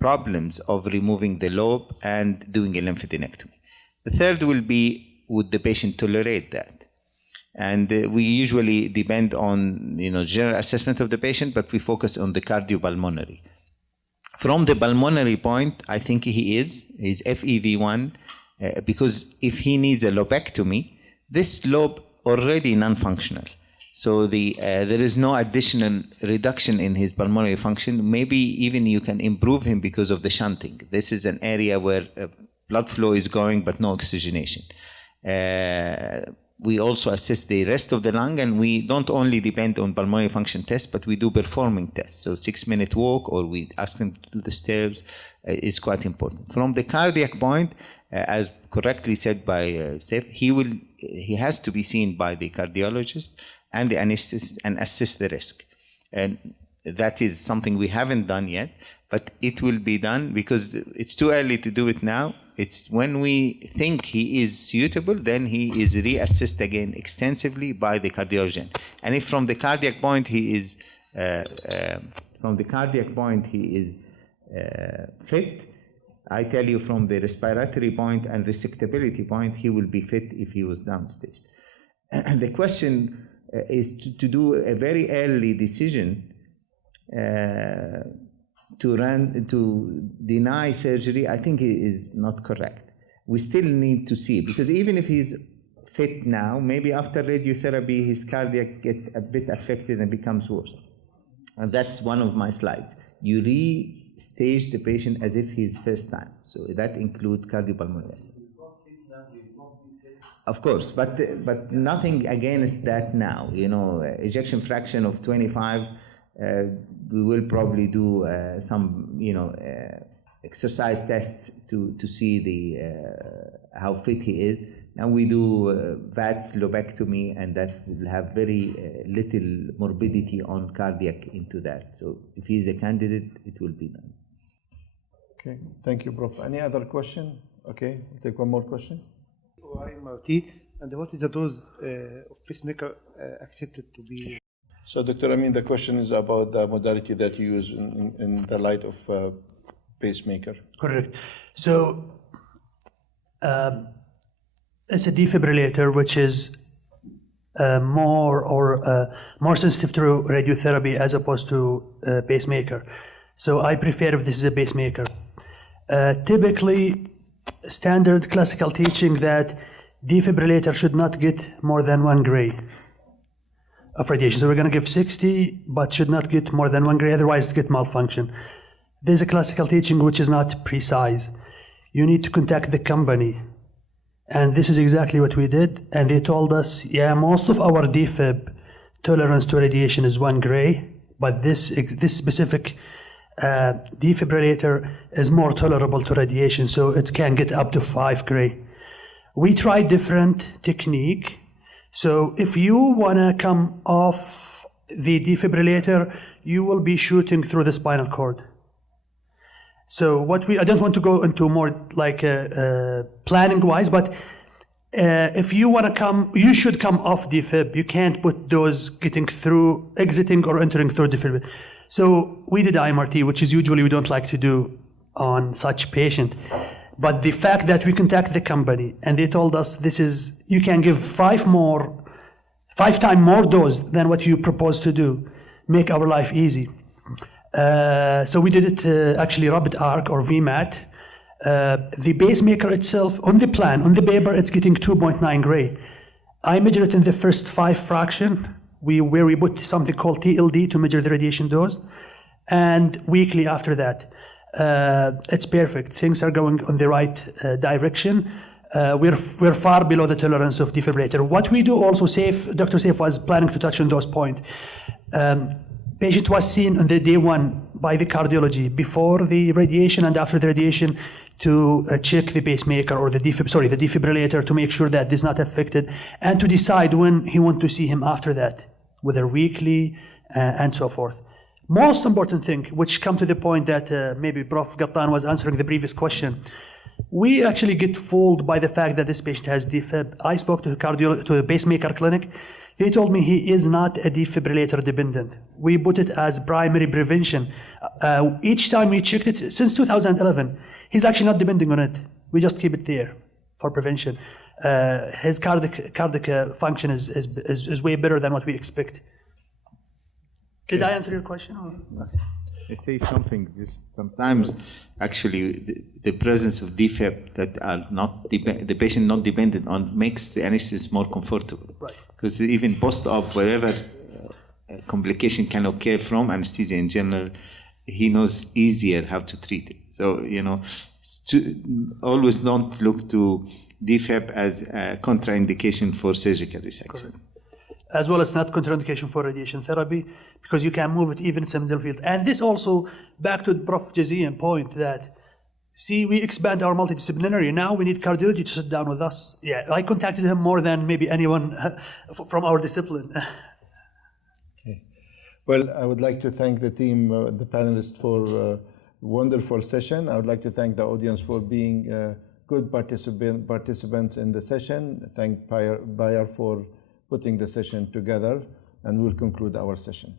problems of removing the lobe and doing a lymphadenectomy. The third will be, would the patient tolerate that? And we usually depend on general assessment of the patient, but we focus on the cardiopulmonary. From the pulmonary point, I think he's FEV1, because if he needs a lobectomy, this lobe already non-functional. So there is no additional reduction in his pulmonary function. Maybe even you can improve him because of the shunting. This is an area where blood flow is going, but no oxygenation. We also assess the rest of the lung, and we don't only depend on pulmonary function tests, but we do performing tests. So 6-minute walk, or we ask them to do the stairs, is quite important. From the cardiac point, as correctly said by Seth, he has to be seen by the cardiologist and the anesthetist and assess the risk. And that is something we haven't done yet, but it will be done because it's too early to do it now. It's when we think he is suitable, then he is reassessed again extensively by the cardiologist. And if from the cardiac point he is fit, I tell you from the respiratory point and resectability point, he will be fit if he was downstage. The question is to do a very early decision to deny surgery. I think it is not correct. We still need to see, because even if he's fit now, maybe after radiotherapy his cardiac gets a bit affected and becomes worse. And that's one of my slides. You re-stage the patient as if he's first time. So that includes cardiopulmonary assessment. Of course, but nothing against that now. Ejection fraction of 25. We will probably do some, exercise tests to see how fit he is. And we do VATS lobectomy, and that will have very little morbidity on cardiac into that. So if he is a candidate, it will be done. Okay, thank you, Prof. Any other question? Okay, we'll take one more question. IMRT, and what is the dose of pacemaker accepted to be? So, Dr. Amin, the question is about the modality that you use in the light of pacemaker. Correct. So, it's a defibrillator which is more sensitive to radiotherapy as opposed to pacemaker. So, I prefer if this is a pacemaker. Typically, standard classical teaching that defibrillator should not get more than 1 gray of radiation. So we're going to give 60, but should not get more than 1 gray, otherwise get malfunction. There's a classical teaching which is not precise. You need to contact the company. And this is exactly what we did. And they told us, yeah, most of our defib tolerance to radiation is 1 gray, but this specific defibrillator is more tolerable to radiation, so it can get up to 5 gray. We tried different technique. So if you want to come off the defibrillator, you will be shooting through the spinal cord. So I don't want to go into more like planning wise, but if you want to come, you should come off defib. You can't put those exiting or entering through defib. So we did IMRT, which is usually we don't like to do on such patient. But the fact that we contacted the company and they told us you can give 5 times more dose than what you propose to do, make our life easy. So we did it actually rapid arc or VMAT. The pacemaker itself, on the plan, on the paper, it's getting 2.9 gray. I measured it in the first 5 fraction, where we put something called TLD to measure the radiation dose, and weekly after that. It's perfect. Things are going on the right direction. We're far below the tolerance of defibrillator. What we do also, Dr. Saif was planning to touch on those points. Patient was seen on the day 1 by the cardiology before the radiation and after the radiation to check the pacemaker or the defibrillator to make sure that is not affected and to decide when he wants to see him after that, whether weekly and so forth. Most important thing, which come to the point that maybe Prof. Gattan was answering the previous question, we actually get fooled by the fact that this patient has defib. I spoke to a pacemaker clinic. They told me he is not a defibrillator dependent. We put it as primary prevention. Each time we checked it, since 2011, he's actually not depending on it. We just keep it there for prevention. His cardiac function is way better than what we expect. Did I answer your question? Okay. I say something. Just sometimes, actually, the presence of defib that are not the patient not dependent on makes the anesthetist more comfortable. Right. Because even post-op, wherever complication can occur from anesthesia in general, he knows easier how to treat it. So always don't look to defib as a contraindication for surgical resection. Correct. As well as not contraindication for radiation therapy, because you can move it even in middle field. And this also, back to Prof. Jazian point that, we expand our multidisciplinary. Now we need cardiology to sit down with us. Yeah, I contacted him more than maybe anyone from our discipline. Okay. Well, I would like to thank the team, the panelists for a wonderful session. I would like to thank the audience for being good participants in the session. Thank Bayer for putting the session together, and we'll conclude our session.